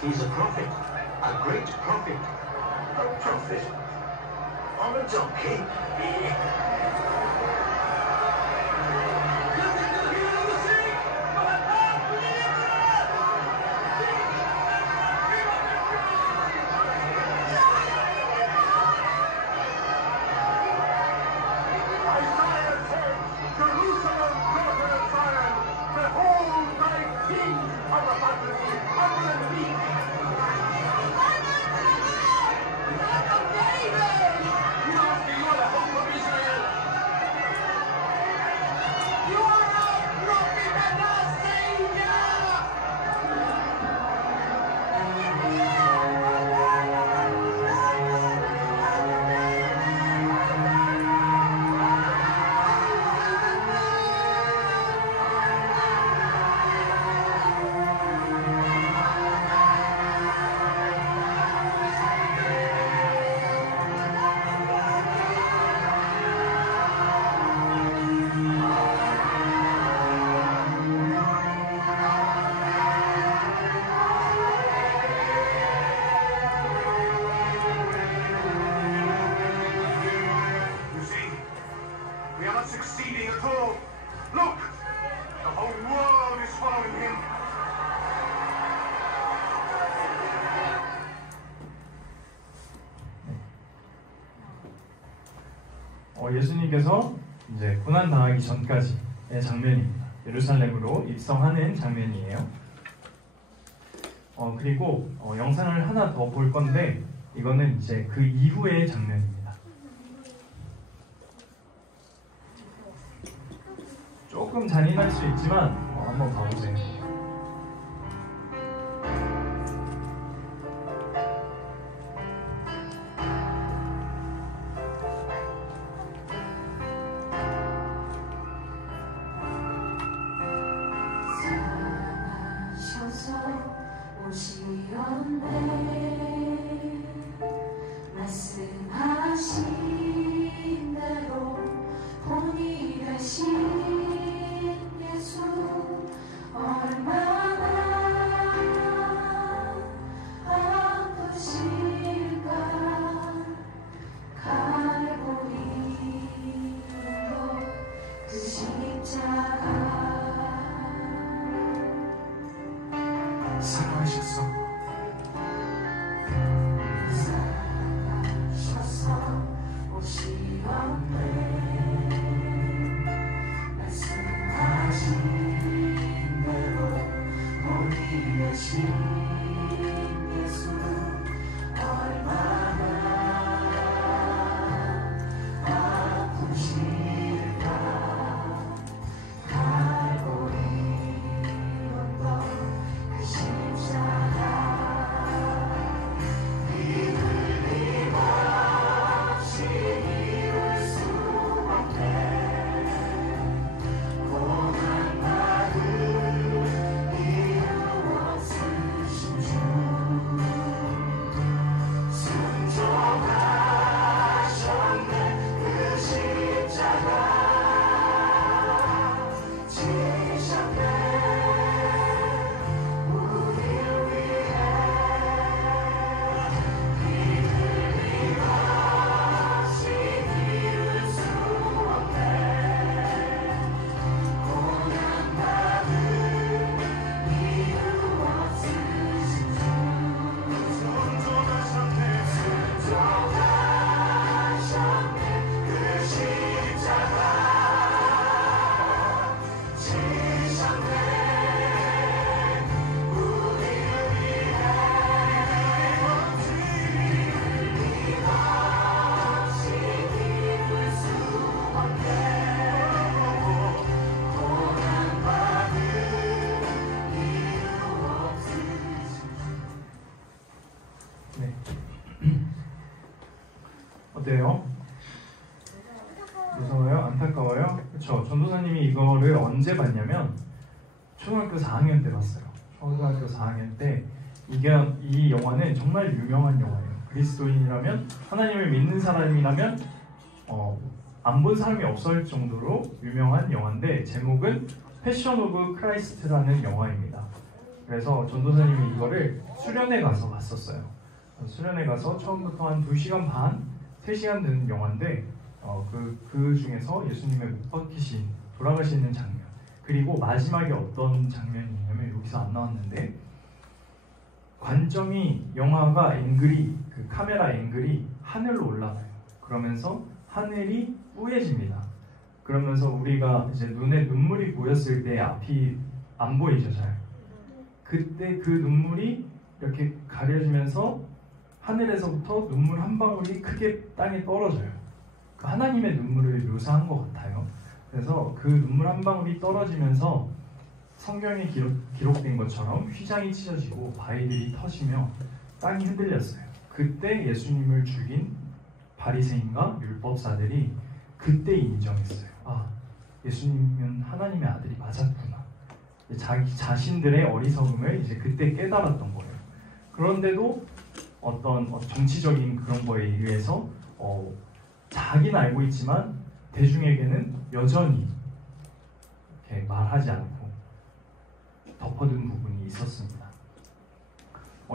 He's a prophet. prophet. On a donkey? Isaiah said, Jerusalem, daughter of Zion, behold thy king of abundance, humble and meek. You are the hope of Israel. You are our prophet and our savior. You see, we are not succeeding at all. Look, the whole world is following him. 예수님께서 이제 고난 당하기 전까지의 장면입니다. 예루살렘으로 입성하는 장면이에요. 그리고 영상을 하나 더 볼 건데 이거는 이제 그 이후의 장면입니다. 조금 잔인할 수 있지만 한번 봐보세요. 말씀하신 대로 본이 되신 예수 얼마나 아프실까 갈보리 언덕 그 십자가 사랑하셨어. 어때요? 무서워요? 안타까워요? 그렇죠. 전도사님이 이거를 언제 봤냐면 초등학교 4학년 때 봤어요. 초등학교 4학년 때 이 영화는 정말 유명한 영화예요. 그리스도인이라면, 하나님을 믿는 사람이라면 안 본 사람이 없을 정도로 유명한 영화인데 제목은 패션 오브 크라이스트라는 영화입니다. 그래서 전도사님이 이거를 수련회 가서 봤었어요. 수련회 가서 처음부터 한 2시간 반, 3시간 되는 영화인데 그 중에서 예수님의 못 박히신, 돌아가시는 장면, 그리고 마지막에 어떤 장면이냐면 여기서 안 나왔는데, 관점이, 영화가 앵글이, 그 카메라 앵글이 하늘로 올라가요. 그러면서 하늘이 뿌얘집니다. 그러면서 우리가 이제 눈에 눈물이 보였을 때 앞이 안 보이죠, 잘. 그때 그 눈물이 이렇게 가려지면서 하늘에서부터 눈물 한 방울이 크게 땅에 떨어져요. 그 하나님의 눈물을 묘사한 것 같아요. 그래서 그 눈물 한 방울이 떨어지면서 성경에 기록된 것처럼 휘장이 찢어지고 바위들이 터지며 땅이 흔들렸어요. 그때 예수님을 죽인 바리새인과 율법사들이 그때 인정했어요. 아, 예수님은 하나님의 아들이 맞았구나. 자기 자신들의 어리석음을 이제 그때 깨달았던 거예요. 그런데도 어떤 정치적인 그런 거에 의해서 자기는 알고 있지만 대중에게는 여전히 이렇게 말하지 않고 덮어둔 부분이 있었습니다.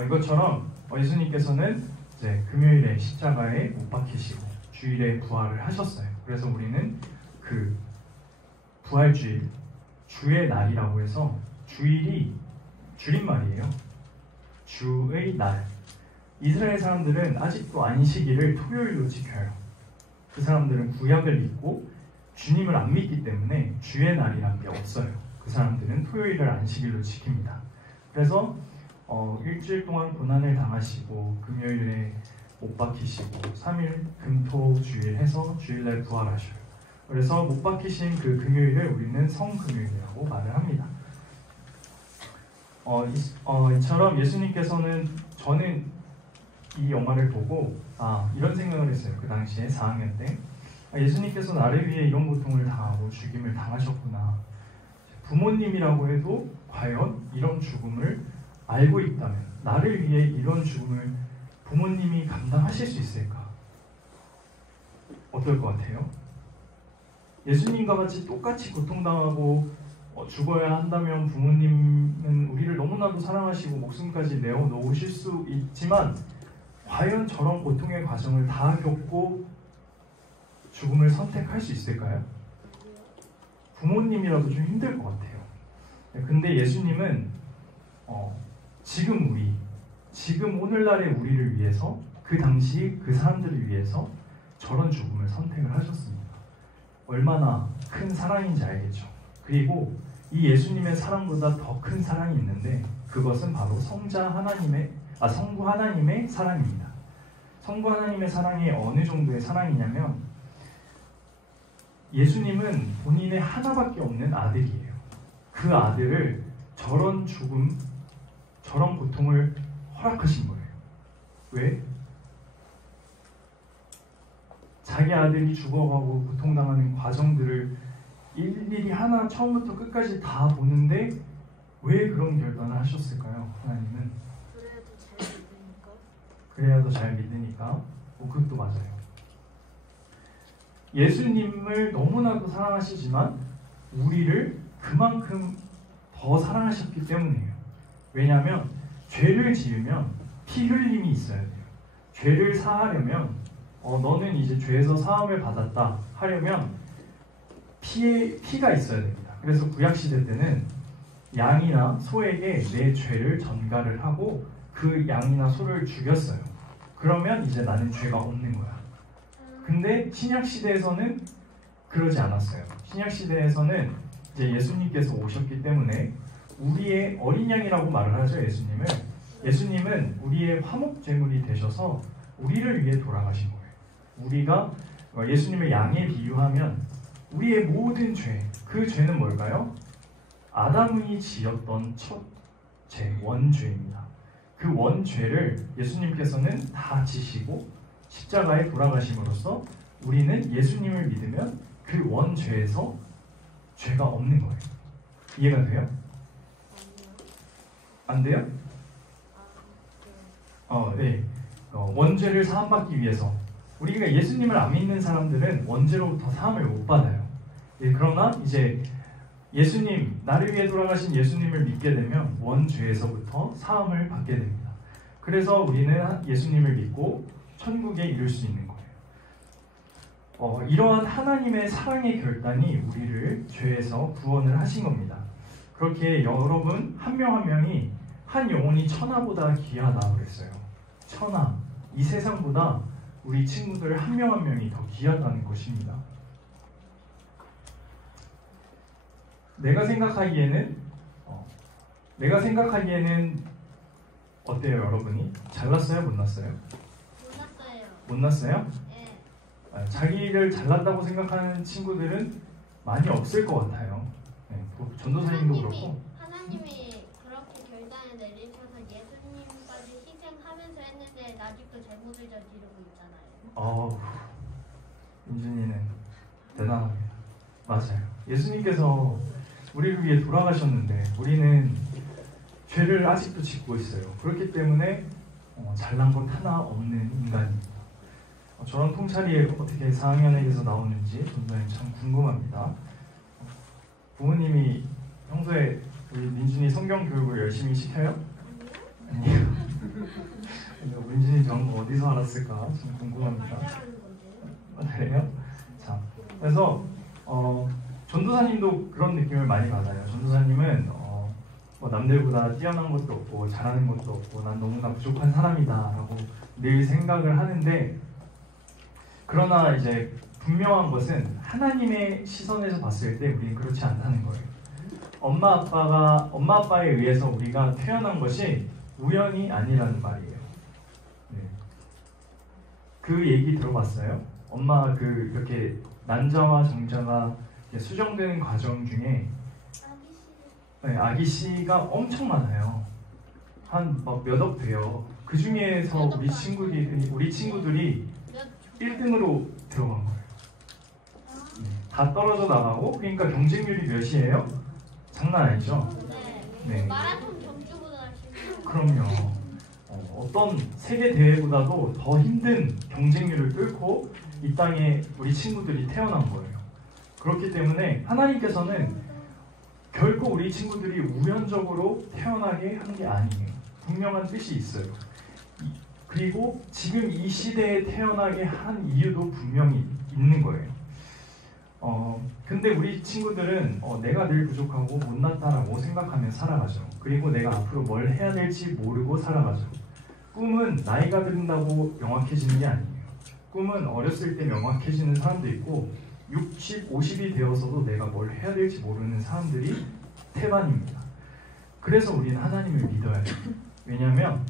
이것처럼 예수님께서는 이제 금요일에 십자가에 못 박히시고 주일에 부활을 하셨어요. 그래서 우리는 그 부활주일, 주의 날이라고 해서, 주일이 줄임말이에요. 주의 날. 이스라엘 사람들은 아직도 안식일을 토요일로 지켜요. 그 사람들은 구약을 믿고 주님을 안 믿기 때문에 주의 날이란 게 없어요. 그 사람들은 토요일을 안식일로 지킵니다. 그래서 일주일 동안 고난을 당하시고 금요일에 못 박히시고 3일 금토주일 해서 주일날 부활하셔요. 그래서 못 박히신 그 금요일을 우리는 성금요일이라고 말을 합니다. 이처럼 예수님께서는, 저는 이 영화를 보고 이런 생각을 했어요. 그 당시에 4학년 때 예수님께서 나를 위해 이런 고통을 당하고 죽임을 당하셨구나. 부모님이라고 해도 과연 이런 죽음을 알고 있다면, 나를 위해 이런 죽음을 부모님이 감당하실 수 있을까? 어떨 것 같아요? 예수님과 같이 똑같이 고통당하고 죽어야 한다면 부모님은 우리를 너무나도 사랑하시고 목숨까지 내어놓으실 수 있지만, 과연 저런 고통의 과정을 다 겪고 죽음을 선택할 수 있을까요? 부모님이라도 좀 힘들 것 같아요. 근데 예수님은 지금 오늘날의 우리를 위해서, 그 당시 그 사람들을 위해서 저런 죽음을 선택을 하셨습니다. 얼마나 큰 사랑인지 알겠죠. 그리고 이 예수님의 사랑보다 더 큰 사랑이 있는데, 그것은 바로 성부 하나님의 사랑입니다. 성부 하나님의 사랑이 어느 정도의 사랑이냐면, 예수님은 본인의 하나밖에 없는 아들이에요. 그 아들을 저런 죽음, 저런 고통을 허락하신 거예요. 왜? 자기 아들이 죽어가고 고통당하는 과정들을 일일이 하나 처음부터 끝까지 다 보는데 왜 그런 결단을 하셨을까요? 하나님은 그래야 더 잘 믿으니까. 그것도 맞아요. 예수님을 너무나도 사랑하시지만 우리를 그만큼 더 사랑하셨기 때문이에요. 왜냐하면 죄를 지으면 피 흘림이 있어야 돼요. 죄를 사하려면 너는 이제 죄에서 사함을 받았다 하려면 피가 있어야 됩니다. 그래서 구약시대 때는 양이나 소에게 내 죄를 전가를 하고 그 양이나 소를 죽였어요. 그러면 이제 나는 죄가 없는 거야. 근데 신약시대에서는 그러지 않았어요. 신약시대에서는 이제 예수님께서 오셨기 때문에 우리의 어린 양이라고 말을 하죠. 예수님은 우리의 화목제물이 되셔서 우리를 위해 돌아가신 거예요. 우리가 예수님을 양에 비유하면 우리의 모든 죄, 그 죄는 뭘까요? 아담이 지었던 첫 죄, 원죄입니다. 그 원죄를 예수님께서는 다 지시고 십자가에 돌아가심으로써 우리는 예수님을 믿으면 그 원죄에서 죄가 없는 거예요. 이해가 돼요? 안 돼요? 네. 원죄를 사함받기 위해서, 우리가 예수님을 안 믿는 사람들은 원죄로부터 사함을 못 받아요. 그러나 이제 나를 위해 돌아가신 예수님을 믿게 되면 원죄에서부터 사함을 받게 됩니다. 그래서 우리는 예수님을 믿고 천국에 이룰 수 있는 거예요. 이러한 하나님의 사랑의 결단이 우리를 죄에서 구원을 하신 겁니다. 그렇게 여러분 한 명 한 명이 한 영혼이 천하보다 귀하다 그랬어요. 천하, 이 세상보다 우리 친구들 한 명 한 명이 더 귀하다는 것입니다. 내가 생각하기에는 어때요, 여러분이? 잘났어요, 못났어요? 몰랐어요. 못났어요? 네. 자기를 잘났다고 생각하는 친구들은 많이 없을 것 같아요. 네, 전도사님도 그렇고. 하나님이 그렇게 결단을 내리셔서 예수님까지 희생하면서 했는데 아직도 잘못을 저지르고 있잖아요. 민준이는 대단합니다. 맞아요. 예수님께서 우리를 위해 돌아가셨는데 우리는 죄를 아직도 짓고 있어요. 그렇기 때문에 잘난 것 하나 없는 인간입니다. 저런 통찰이 어떻게 4학년에게서 나오는지 전도사님 참 궁금합니다. 부모님이 평소에 우리 민준이 성경 교육을 열심히 시켜요? 아니요. 민준이 저런 거 어디서 알았을까 좀 궁금합니다. 그래요? 자, 그래서 전도사님도 그런 느낌을 많이 받아요. 전도사님은 뭐 남들보다 뛰어난 것도 없고 잘하는 것도 없고 난 너무나 부족한 사람이다라고 늘 생각을 하는데, 그러나 이제 분명한 것은 하나님의 시선에서 봤을 때 우리는 그렇지 않다는 거예요. 엄마 아빠에 의해서 우리가 태어난 것이 우연이 아니라는 말이에요. 네. 그 얘기 들어봤어요? 엄마 이렇게 난자와 정자가 수정되는 과정 중에 아기 씨가 엄청 많아요. 한 몇 억 돼요. 그 중에서 우리 친구들이 1등으로 들어간 거예요. 다 떨어져 나가고, 그러니까 경쟁률이 몇이에요? 장난 아니죠? 네. 마라톤 경주보다 훨씬. 그럼요. 어떤 세계 대회보다도 더 힘든 경쟁률을 뚫고 이 땅에 우리 친구들이 태어난 거예요. 그렇기 때문에 하나님께서는 결코 우리 친구들이 우연적으로 태어나게 한 게 아니에요. 분명한 뜻이 있어요. 그리고 지금 이 시대에 태어나게 한 이유도 분명히 있는 거예요. 근데 우리 친구들은 내가 늘 부족하고 못났다라고 생각하며 살아가죠. 그리고 내가 앞으로 뭘 해야 될지 모르고 살아가죠. 꿈은 나이가 든다고 명확해지는 게 아니에요. 꿈은 어렸을 때 명확해지는 사람도 있고 60, 50이 되어서도 내가 뭘 해야 될지 모르는 사람들이 태반입니다. 그래서 우리는 하나님을 믿어야 해요. 왜냐하면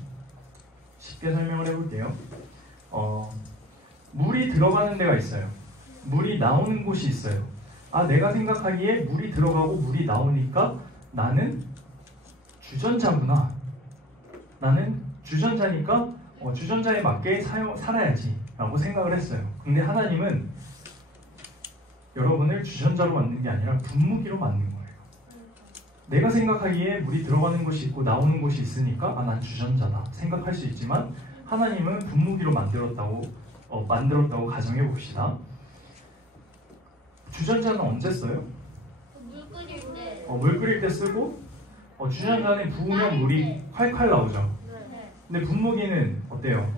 쉽게 설명을 해볼게요. 물이 들어가는 데가 있어요. 물이 나오는 곳이 있어요. 내가 생각하기에 물이 들어가고 물이 나오니까 나는 주전자구나. 나는 주전자니까 주전자에 맞게 살아야지 라고 생각을 했어요. 근데 하나님은 여러분을 주전자로 만든 게 아니라 분무기로 만든 거예요. 내가 생각하기에 물이 들어가는 곳이 있고 나오는 곳이 있으니까 난 주전자다 생각할 수 있지만, 하나님은 분무기로 만들었다고 가정해 봅시다. 주전자는 언제 써요? 물 끓일 때. 물 끓일 때 쓰고, 주전자는 부으면 물이 콸콸 나오죠. 근데 분무기는 어때요?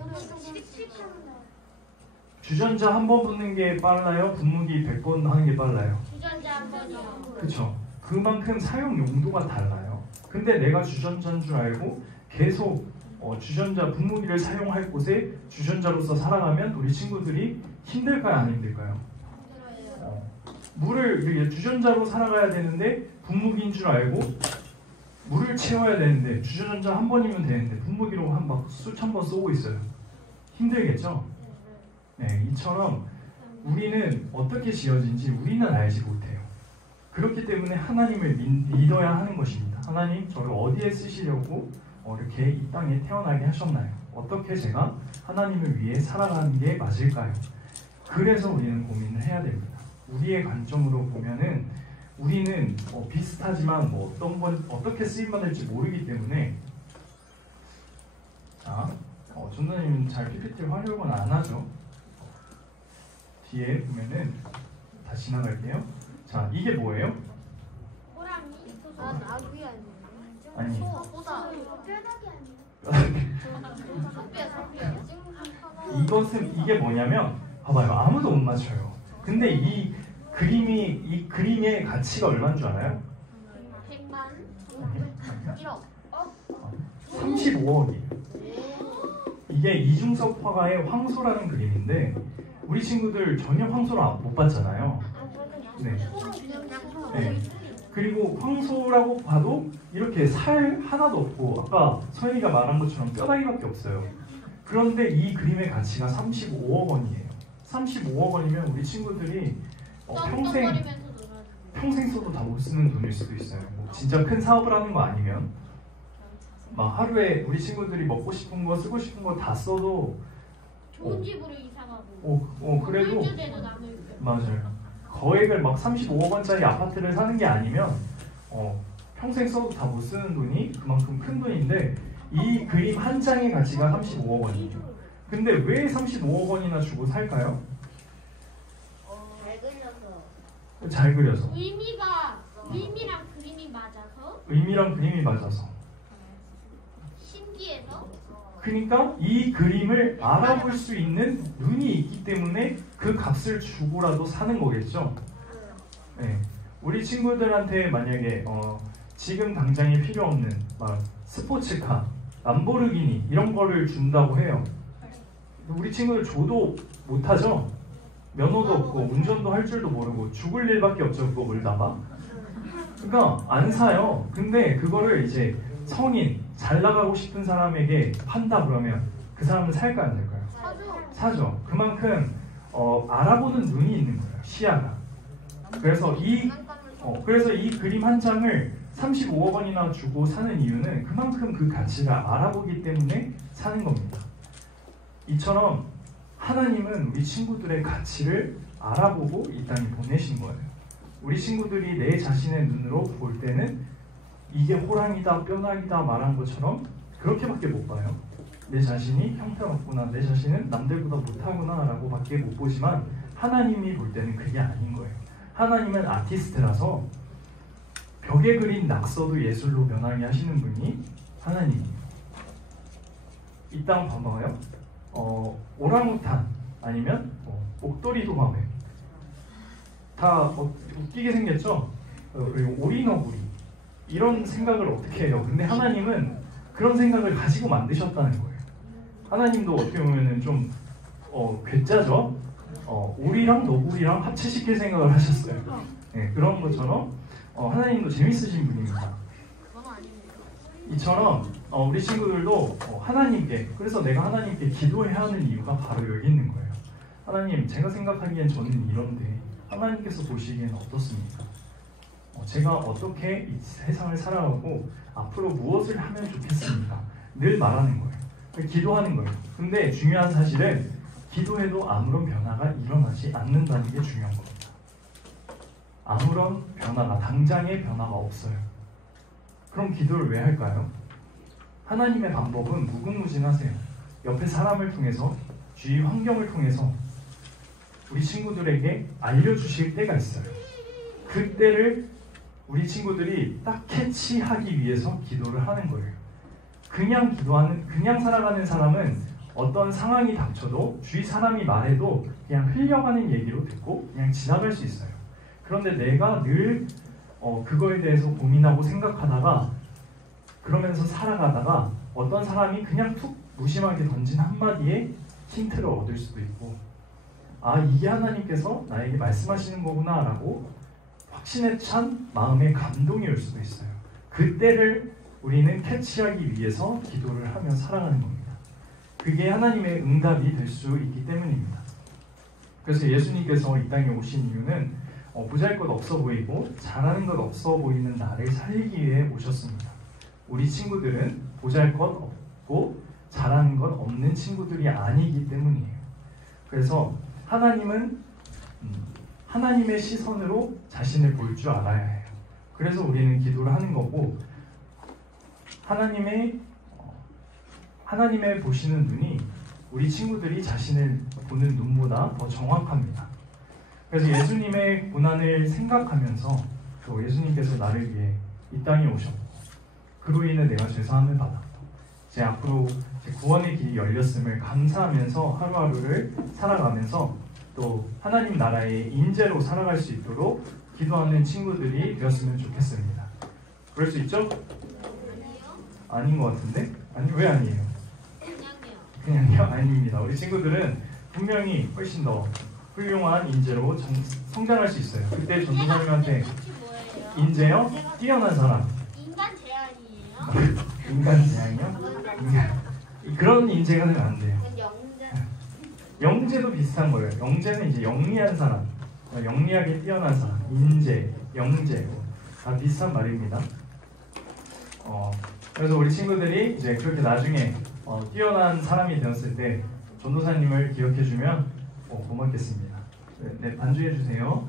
주전자 한 번 붓는 게 빨라요? 분무기 100번 하는 게 빨라요? 주전자 한 번이요. 그쵸? 그만큼 사용 용도가 달라요. 근데 내가 주전자인 줄 알고 계속 주전자 분무기를 사용할 곳에 주전자로서 살아가면 우리 친구들이 힘들까요? 안 힘들까요? 물을 주전자로 살아가야 되는데 분무기인 줄 알고 물을 채워야 되는데 주전자 한 번이면 되는데 분무기로 막 수천 번 쏘고 있어요. 힘들겠죠? 네, 이처럼 우리는 어떻게 지어진지 우리는 알지 못해요. 그렇기 때문에 하나님을 믿어야 하는 것입니다. 하나님, 저를 어디에 쓰시려고 이렇게 이 땅에 태어나게 하셨나요? 어떻게 제가 하나님을 위해 살아가는 게 맞을까요? 그래서 우리는 고민을 해야 됩니다. 우리의 관점으로 보면은 우리는 비슷하지만 어떻게 쓰임받을지 모르기 때문에, 자, 전도사님은 잘 PPT를 활용은 안 하죠. 뒤에 보면은 다 지나갈게요. 자, 이게 뭐예요? 호랑이? 나귀 아니에요? 아니, 보다. 뼈다귀 아니에요? 이게 뭐냐면 봐봐요. 아무도 못 맞춰요. 근데 이 그림의 가치가 얼마인 줄 알아요? 100만 1억 35억이에요. 이게 이중섭 화가의 황소라는 그림인데 우리 친구들 전혀 황소를 못 봤잖아요. 네. 네. 그리고 황소라고 봐도 이렇게 살 하나도 없고 아까 서연이가 말한 것처럼 뼈다귀밖에 없어요. 그런데 이 그림의 가치가 35억 원이에요. 35억 원이면 우리 친구들이 평생 써도 다 못 쓰는 돈일 수도 있어요. 뭐 진짜 큰 사업을 하는 거 아니면 막 하루에 우리 친구들이 먹고 싶은 거 쓰고 싶은 거 다 써도 좋은 집으로 이사 가고 그래도 일주일에도 남을 맞아요. 거액을 막 35억 원짜리 아파트를 사는 게 아니면 평생 써도 다 못 쓰는 돈이 그만큼 큰 돈인데 이 그림 한 장의 가치가 35억 원이에요. 근데 왜 35억 원이나 주고 살까요? 잘 그려서 의미랑 그림이 맞아서 의미랑 그림이 맞아서 신기해서 그러니까 이 그림을 알아볼 수 있는 눈이 있기 때문에 그 값을 주고라도 사는 거겠죠. 네. 우리 친구들한테 만약에 지금 당장에 필요 없는 막 스포츠카, 람보르기니 이런 거를 준다고 해요. 우리 친구들 줘도 못하죠. 면허도 없고 운전도 할 줄도 모르고 죽을 일밖에 없죠. 그거 몰다가. 그러니까 안 사요. 근데 그거를 이제 성인 잘 나가고 싶은 사람에게 판다 그러면 그 사람은 살까요, 안 살까요? 사죠. 그만큼 알아보는 눈이 있는 거예요. 시야가. 그래서 이 그림 한 장을 35억 원이나 주고 사는 이유는 그만큼 그 가치를 알아보기 때문에 사는 겁니다. 이처럼 하나님은 우리 친구들의 가치를 알아보고 이 땅에 보내신 거예요. 우리 친구들이 내 자신의 눈으로 볼 때는 이게 호랑이다, 뼈다귀다 말한 것처럼 그렇게밖에 못 봐요. 내 자신이 형편없구나, 내 자신은 남들보다 못하구나 라고 밖에 못 보지만 하나님이 볼 때는 그게 아닌 거예요. 하나님은 아티스트라서 벽에 그린 낙서도 예술로 변하게 하시는 분이 하나님이에요. 이 땅 봐봐요. 오랑우탄 아니면 목도리 도마뱀 다 웃기게 생겼죠? 그리고 오리너구리 이런 생각을 어떻게 해요? 근데 하나님은 그런 생각을 가지고 만드셨다는 거예요. 하나님도 어떻게 보면은 좀 괴짜죠? 오리랑 너구리랑 합체시킬 생각을 하셨어요. 네, 그런 것처럼 하나님도 재밌으신 분입니다. 이처럼 우리 친구들도 하나님께, 그래서 내가 하나님께 기도해야 하는 이유가 바로 여기 있는 거예요. 하나님, 제가 생각하기엔 저는 이런데 하나님께서 보시기엔 어떻습니까? 제가 어떻게 이 세상을 살아가고 앞으로 무엇을 하면 좋겠습니까? 늘 말하는 거예요. 기도하는 거예요. 근데 중요한 사실은 기도해도 아무런 변화가 일어나지 않는다는 게 중요한 겁니다. 아무런 변화가, 당장의 변화가 없어요. 그럼 기도를 왜 할까요? 하나님의 방법은 무궁무진하세요. 옆에 사람을 통해서, 주위 환경을 통해서 우리 친구들에게 알려주실 때가 있어요. 그때를 우리 친구들이 딱 캐치하기 위해서 기도를 하는 거예요. 그냥 살아가는 사람은 어떤 상황이 닥쳐도 주위 사람이 말해도 그냥 흘려가는 얘기로 듣고 그냥 지나갈 수 있어요. 그런데 내가 늘 그거에 대해서 고민하고 생각하다가 그러면서 살아가다가 어떤 사람이 그냥 툭 무심하게 던진 한마디에 힌트를 얻을 수도 있고, 아, 이게 하나님께서 나에게 말씀하시는 거구나 라고 확신에 찬 마음의 감동이 올 수도 있어요. 그때를 우리는 캐치하기 위해서 기도를 하며 살아가는 겁니다. 그게 하나님의 응답이 될 수 있기 때문입니다. 그래서 예수님께서 이 땅에 오신 이유는 보잘것 없어 보이고 잘하는 것 없어 보이는 나를 살리기 위해 오셨습니다. 우리 친구들은 보잘것 없고 잘하는 것 없는 친구들이 아니기 때문이에요. 그래서 하나님은 하나님의 시선으로 자신을 볼 줄 알아야 해요. 그래서 우리는 기도를 하는 거고, 하나님의 보시는 눈이 우리 친구들이 자신을 보는 눈보다 더 정확합니다. 그래서 예수님의 고난을 생각하면서 또 예수님께서 나를 위해 이 땅에 오셨고 그로 인해 내가 죄사함을 받았고 이제 앞으로 이제 구원의 길이 열렸음을 감사하면서 하루하루를 살아가면서 또 하나님 나라의 인재로 살아갈 수 있도록 기도하는 친구들이 되었으면 좋겠습니다. 그럴 수 있죠? 아닌 것 같은데? 아니, 왜 아니에요? 그냥요? 아닙니다. 우리 친구들은 분명히 훨씬 더 훌륭한 인재로 성장할 수 있어요. 그때 전도사님한테 인재요? 뛰어난 사람. 인간 제한이에요? 인간 재앙이요? 그런 인재가 되면 안 돼요. 영재도 비슷한 거예요. 영재는 이제 영리한 사람, 영리하게 뛰어난 사람, 인재, 영재 다 비슷한 말입니다. 그래서 우리 친구들이 이제 그렇게 나중에 뛰어난 사람이 되었을 때 전도사님을 기억해주면 고맙겠습니다. 네, 반주해주세요.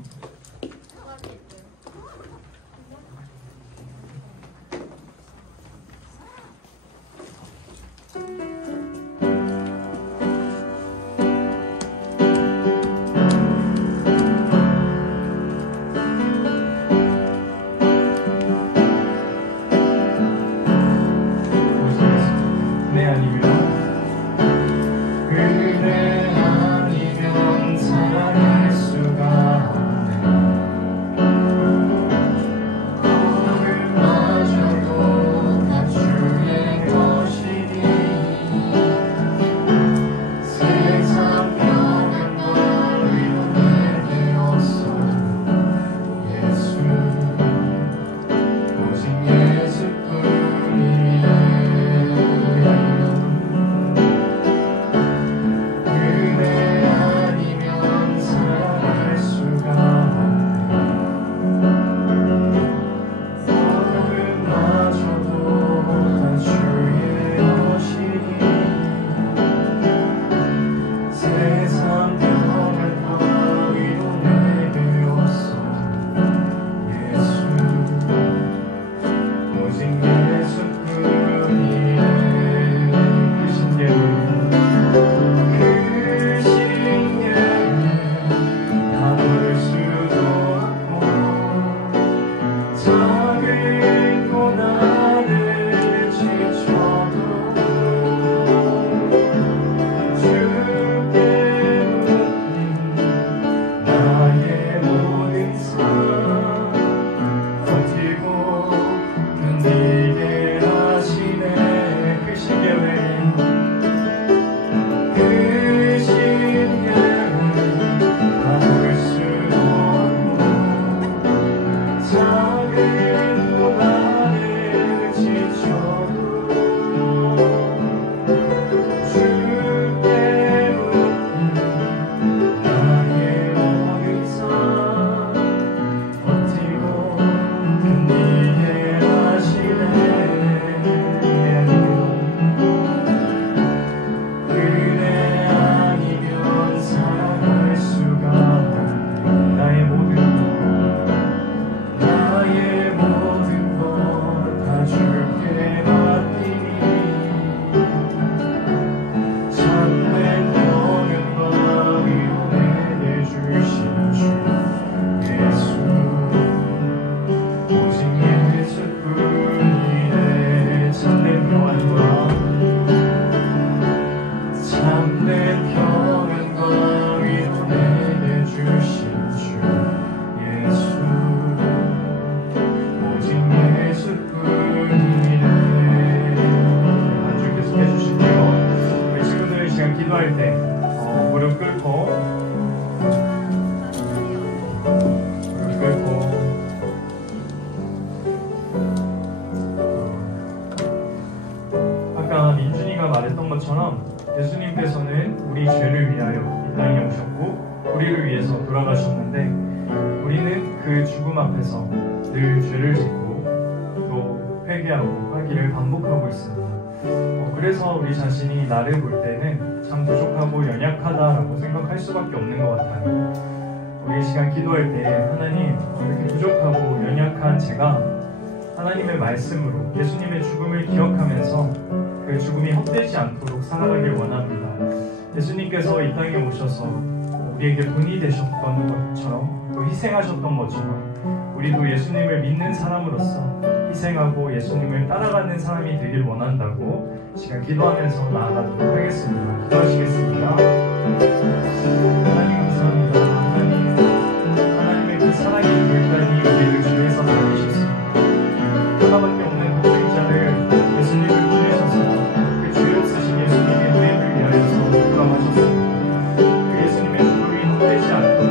예수님께서는 우리 죄를 위하여 이 땅에 오셨고 우리를 위해서 돌아가셨는데 우리는 그 죽음 앞에서 늘 죄를 짓고 또 회개하고 하기를 반복하고 있습니다. 그래서 우리 자신이 나를 볼 때는 참 부족하고 연약하다라고 생각할 수밖에 없는 것 같아요. 우리 이 시간 기도할 때 하나님 이렇게 부족하고 연약한 제가 하나님의 말씀으로 예수님의 죽음을 기억하면서 그 죽음이 헛되지 않도록 살아가길 원합니다. 예수님께서 이 땅에 오셔서 우리에게 본이 되셨던 것처럼 또 희생하셨던 것처럼 우리도 예수님을 믿는 사람으로서 희생하고 예수님을 따라가는 사람이 되길 원한다고 시간 기도하면서 나아가도록 하겠습니다. 기도하시겠습니다. 하나님 감사합니다. 하나님의 그 사랑의 물단이 우리를 주에서 살리셨습니다. 하나밖에 없는 독생자를 예수님을 보내셔서 그 죄 없으신 예수님의 은혜를 위하여서 부감하셨습니다. 그 예수님의 죽음이 헛되지 않도록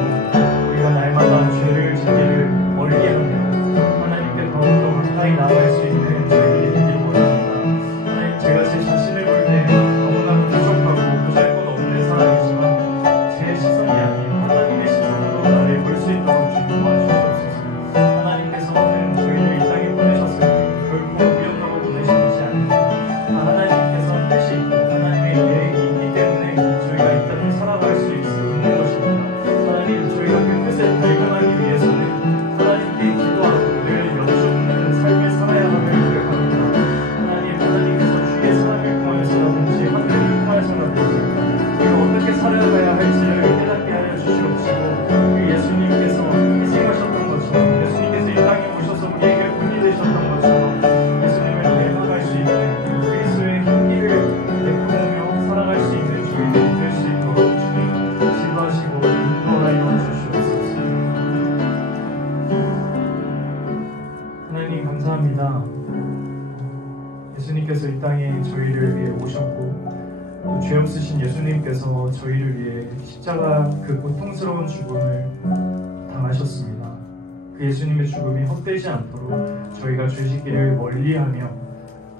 우리가 날마다 죄를 짓기를 멀리하며 하나님께 더욱더 가까이 나아갈 수 있는 저희들이 되기를 원합니다. 하나님, 제가 제 자신을 볼 때 너무나 부족하고 보잘것 없는 사람이지만 제 시선이 아닌 하나님의 시선으로 나를 볼 수 있도록 주님 도와주시옵소서. 하나님께서는 저희를 이 땅에 보내셨을 때 결코 우연으로 보내신 것이 아닙니다. 하나님께서 뜻이 있고 하나님의 계획이 있기 때문에 저희가 이 땅을 살아갈 수 있는 것입니다. 하나님, 저희가 그 뜻에 발견하기 위해서는 하나님께 기도하고 늘 여쭙는 삶을 살아야 함을 고백합니다. 하나님께서 주의 사랑을 통하여서라든지 하늘을 통하여서라든지 우리가 어떻게 살아가야 할지를 깨닫게 하여 주시옵시고, 그 예수님께서 희생하셨던 것처럼 예수님께서 이 땅에 오셔서 우리에게 본이 되셨던 것처럼 예수님을 닮아갈 수 있는 그리스도의 향기를 내뿜으며 살아갈 수 있는 저희들이 될 수 있도록 주님 지도하시고 인도하여 주시옵소서. 하나님 감사합니다. 예수님께서 이 땅에 저희를 위해 오셨고 또 죄 없으신 예수님께서 저희를 위해 십자가 그 고통스러운 죽음을 당하셨습니다. 그 예수님의 죽음이 헛되지 않도록 저희가 죄 짓기를 멀리하며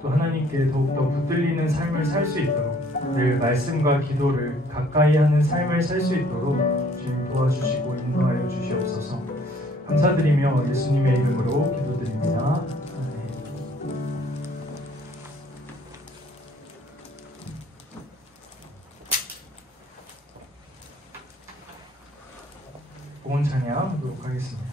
또 하나님께 더욱더 붙들리는 삶을 살 수 있도록 늘 말씀과 기도를 가까이 하는 삶을 살 수 있도록 주님 도와주시고 인도하여 주시옵소서. 감사드리며 예수님의 이름으로 기도드립니다. 아멘. 복음 찬양하도록 하겠습니다.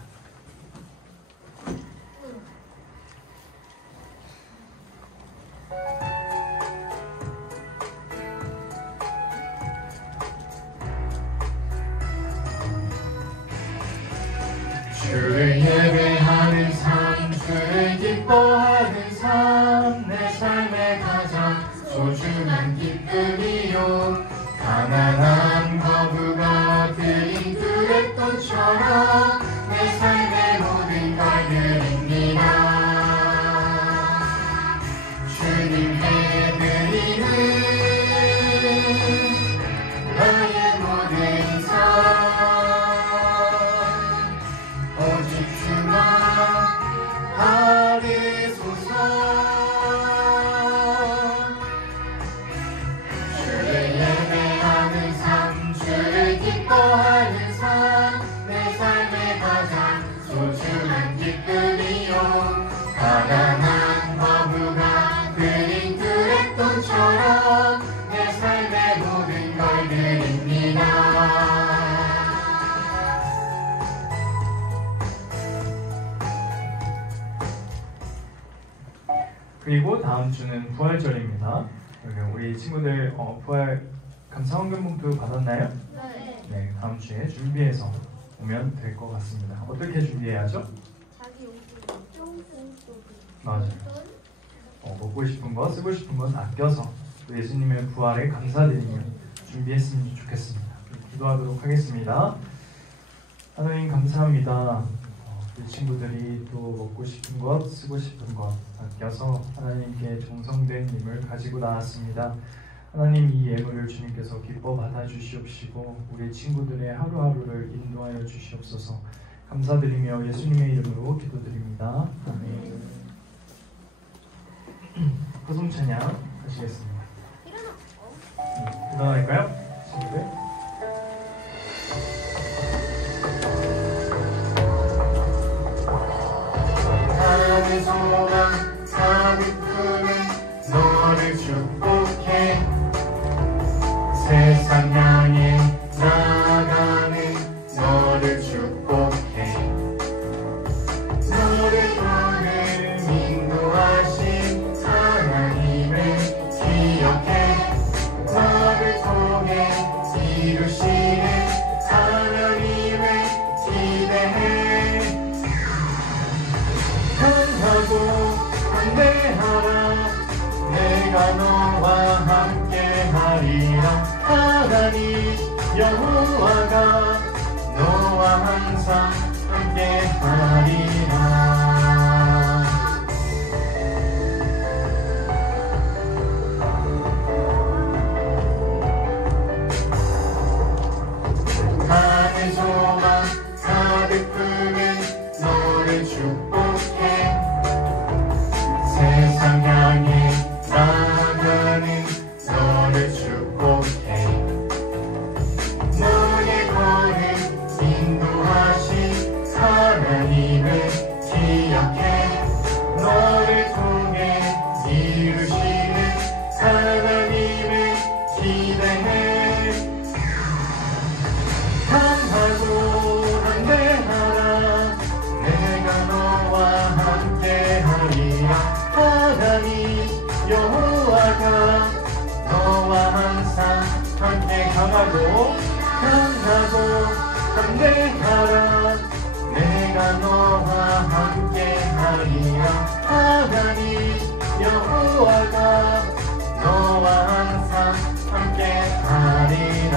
주를 예배하는 삶, 주를 기뻐하는 삶, 내 삶의 가장 소중한 기쁨이요. 가난한 거부가 드린 그랬던처럼 내 삶의 모든 걸 드립니다. 주님께 드리는 나의 모든 삶, 오직 주만 받으소서. 주를 예배하는 삶, 주를 기뻐하는 삶, 내 삶의 가장 소중한 기쁨이요. 가난한 과부가 드린 그랬던처럼 내 삶의 모든 걸 드립니다. 그리고 다음 주는 부활절입니다. 우리 친구들 부활 감사 헌금봉투 받았나요? 네, 다음 주에 준비해서 오면 될 것 같습니다. 어떻게 준비해야죠? 자기 용돈 맞아요. 먹고 싶은 거, 쓰고 싶은 건 아껴서 또 예수님의 부활에 감사드리며 준비했으면 좋겠습니다. 기도하도록 하겠습니다. 하나님 감사합니다. 우리 친구들이 또 먹고 싶은 것, 쓰고 싶은 것 아껴서 하나님께 정성된 힘을 가지고 나왔습니다. 하나님, 이 예물을 주님께서 기뻐 받아주시옵시고 우리 친구들의 하루하루를 인도하여 주시옵소서. 감사드리며 예수님의 이름으로 기도드립니다. 아멘. 호송 찬양 하시겠습니다. 일어날까요? 친구들? 나는 소망, 나는 꿈은 너를 축복해. 세상 향해 나아가는 너를 축복해. 너를 통해 인도하신 하나님을 기억해. 너를 통해 하나님의 소망 가득 품은 너를 축복해. 세상 향해 나아가는 너를 축복해. 너의 걸음 인도하신 하나님을 기억해. 너를 통해 이루시는 하나님을 기대해. 강하고 담대하라. 내가 너와 함께하리라. 하나님 여호와가 너와 항상 함께. 강하고 담대하라. 내가 너와 함께하리라. 하나님 여호와가 너와 항상 함께하리라.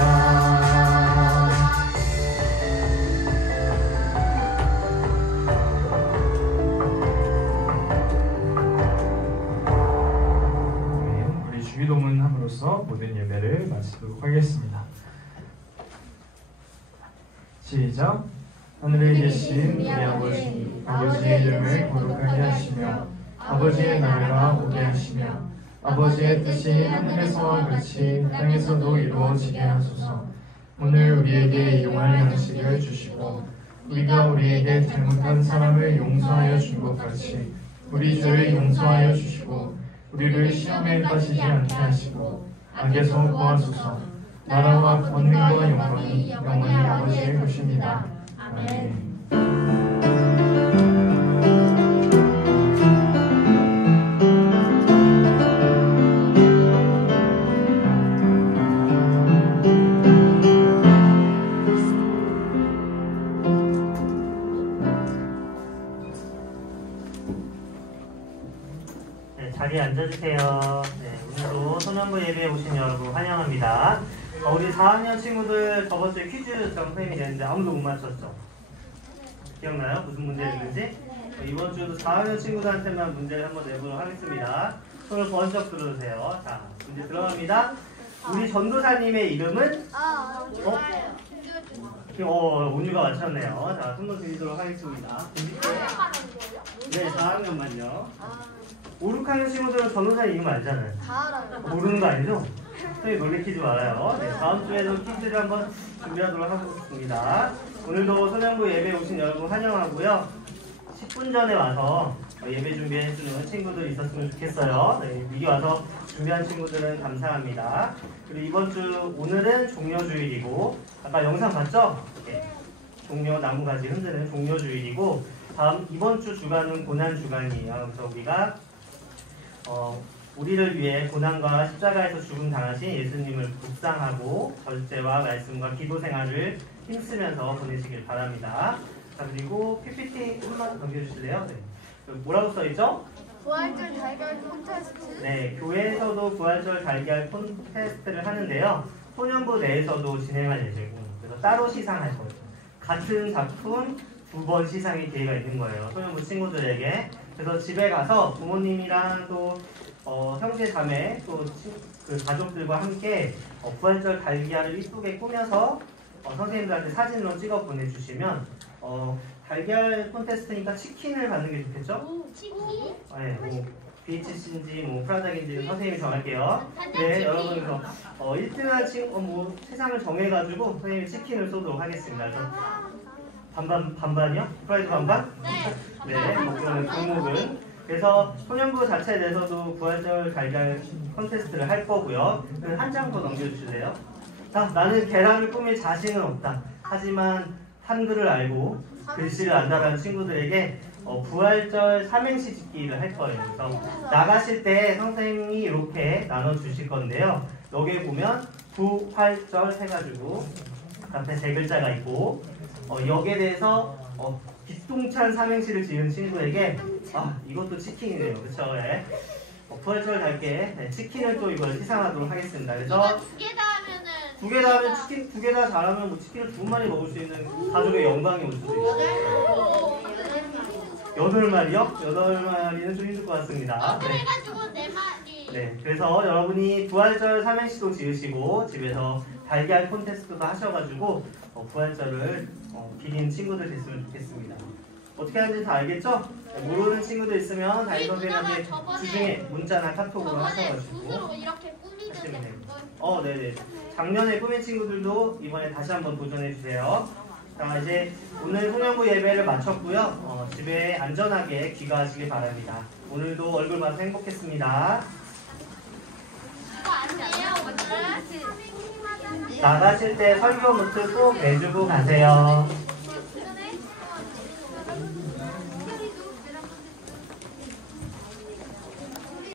우리 주기도문 함으로써 모든 예배를 마치도록 하겠습니다. 시작. 하늘에 계신 우리 아버지, 아버지의 이름을 거룩하게 하시며 아버지의 나라가 오게 하시며 아버지의 뜻이 하늘에서와 같이 땅에서도 이루어지게 하소서. 오늘 우리에게 일용할 양식을 주시고 우리가 우리에게 잘못한 사람을 용서하여 준 것 같이 우리 죄를 용서하여 주시고 우리를 시험에 빠지지 않게 하시고 악에서 구하소서. 나라와 권능과 영광이 영원히 아버지의 것입니다. 아멘. 네, 자리에 앉아주세요. 네, 오늘도 소년부 예배에 오신 여러분 환영합니다. 우리 4학년 친구들 저번주에 퀴즈 선생님이 냈는데 아무도 못 맞췄죠? 기억나요? 무슨 문제 냈는지? 이번 주도 4학년 친구들한테만 문제를 한번 내보도록 하겠습니다. 손을 번쩍 들어주세요. 자, 문제 들어갑니다. 우리 전도사님의 이름은? 온유가 맞췄네요. 자, 손을 드리도록 하겠습니다. 네, 4학년만요. 5, 6학년 친구들은 전도사님 이름 알잖아요. 다 알아요. 모르는 거 아니죠? 선생님 놀래키지 말아요. 네, 다음 주에도 퀴즈를 한번 준비하도록 하겠습니다. 오늘도 소년부 예배 오신 여러분 환영하고요. 10분 전에 와서 예배 준비해주는 친구들이 있었으면 좋겠어요. 네, 미리 와서 준비한 친구들은 감사합니다. 그리고 이번 주 오늘은 종려주일이고 아까 영상 봤죠? 네, 종려 나무가지 흔드는 종려주일이고 이번 주 주간은 고난주간이에요. 그래서 우리가 우리를 위해 고난과 십자가에서 죽음 당하신 예수님을 묵상하고 절제와 말씀과 기도 생활을 힘쓰면서 보내시길 바랍니다. 자, 그리고 PPT 한번 넘겨주실래요? 네. 뭐라고 써있죠? 부활절 달걀 콘테스트. 네, 교회에서도 부활절 달걀 콘테스트를 하는데요. 소년부 내에서도 진행할 예정이고 그래서 따로 시상할 거예요. 같은 작품 2번 시상의 기회가 있는 거예요. 소년부 친구들에게. 그래서 집에 가서 부모님이랑 또 형제 자매 또 그 가족들과 함께 부활절 달걀을 이쁘게 꾸며서 선생님들한테 사진으로 찍어 보내주시면 달걀 콘테스트니까 치킨을 받는 게 좋겠죠? 치킨? 네, 뭐 BHC인지 뭐 프라닭인지 선생님이 정할게요. 네, 여러분 그래서 1등한 친구 세상을 정해가지고 선생님이 치킨을 쏘도록 하겠습니다. 그래서 반반이요? 프라이드 반반? 네, 그러면 종목은 그래서 소년부 자체에 대해서도 부활절 달걀 콘테스트를 할 거고요. 한 장 더 넘겨주실래요? 자, 나는 계란을 꾸밀 자신은 없다. 하지만 한글을 알고 글씨를 안다라는 친구들에게 부활절 삼행시 짓기를 할 거예요. 그래서 나가실 때 선생님이 이렇게 나눠주실 건데요. 여기에 보면 부활절 해가지고 앞에 세 글자가 있고 여기에 대해서 기똥찬 삼행시를 지은 친구에게 이것도 치킨이네요. 그쵸? 네. 부활절 달게 치킨을 또 이걸 시상하도록 하겠습니다. 그래서 두 개 다 하면은 두 개 다 하면 치킨 두 개 다 잘하면 뭐 치킨을 2마리 먹을 수 있는 가족의 영광이 올 수도 있어요. 8마리요? 8마리는 좀 힘들 것 같습니다. 그래가지고 4마리. 네, 그래서 여러분이 부활절 삼행시도 지으시고 집에서 달걀 콘테스트도 하셔가지고 부활절을 기린 친구들 됐으면 좋겠습니다. 어떻게 하는지 다 알겠죠? 모르는 친구들 있으면 담임 선생님한테 주중에 문자나 카톡으로 저번에 하셔가지고 붓으로 이렇게 뿌리는데 하시면 돼요. 그거 네네. 작년에 꾸민 친구들도 이번에 다시 한번 도전해 주세요. 자, 이제 오늘 훈련부 예배를 마쳤고요. 집에 안전하게 귀가하시길 바랍니다. 오늘도 얼굴 봐서 행복했습니다. 이거 아니에요 오늘? 나가실 때 설교 노트 꼭 내주고 가세요.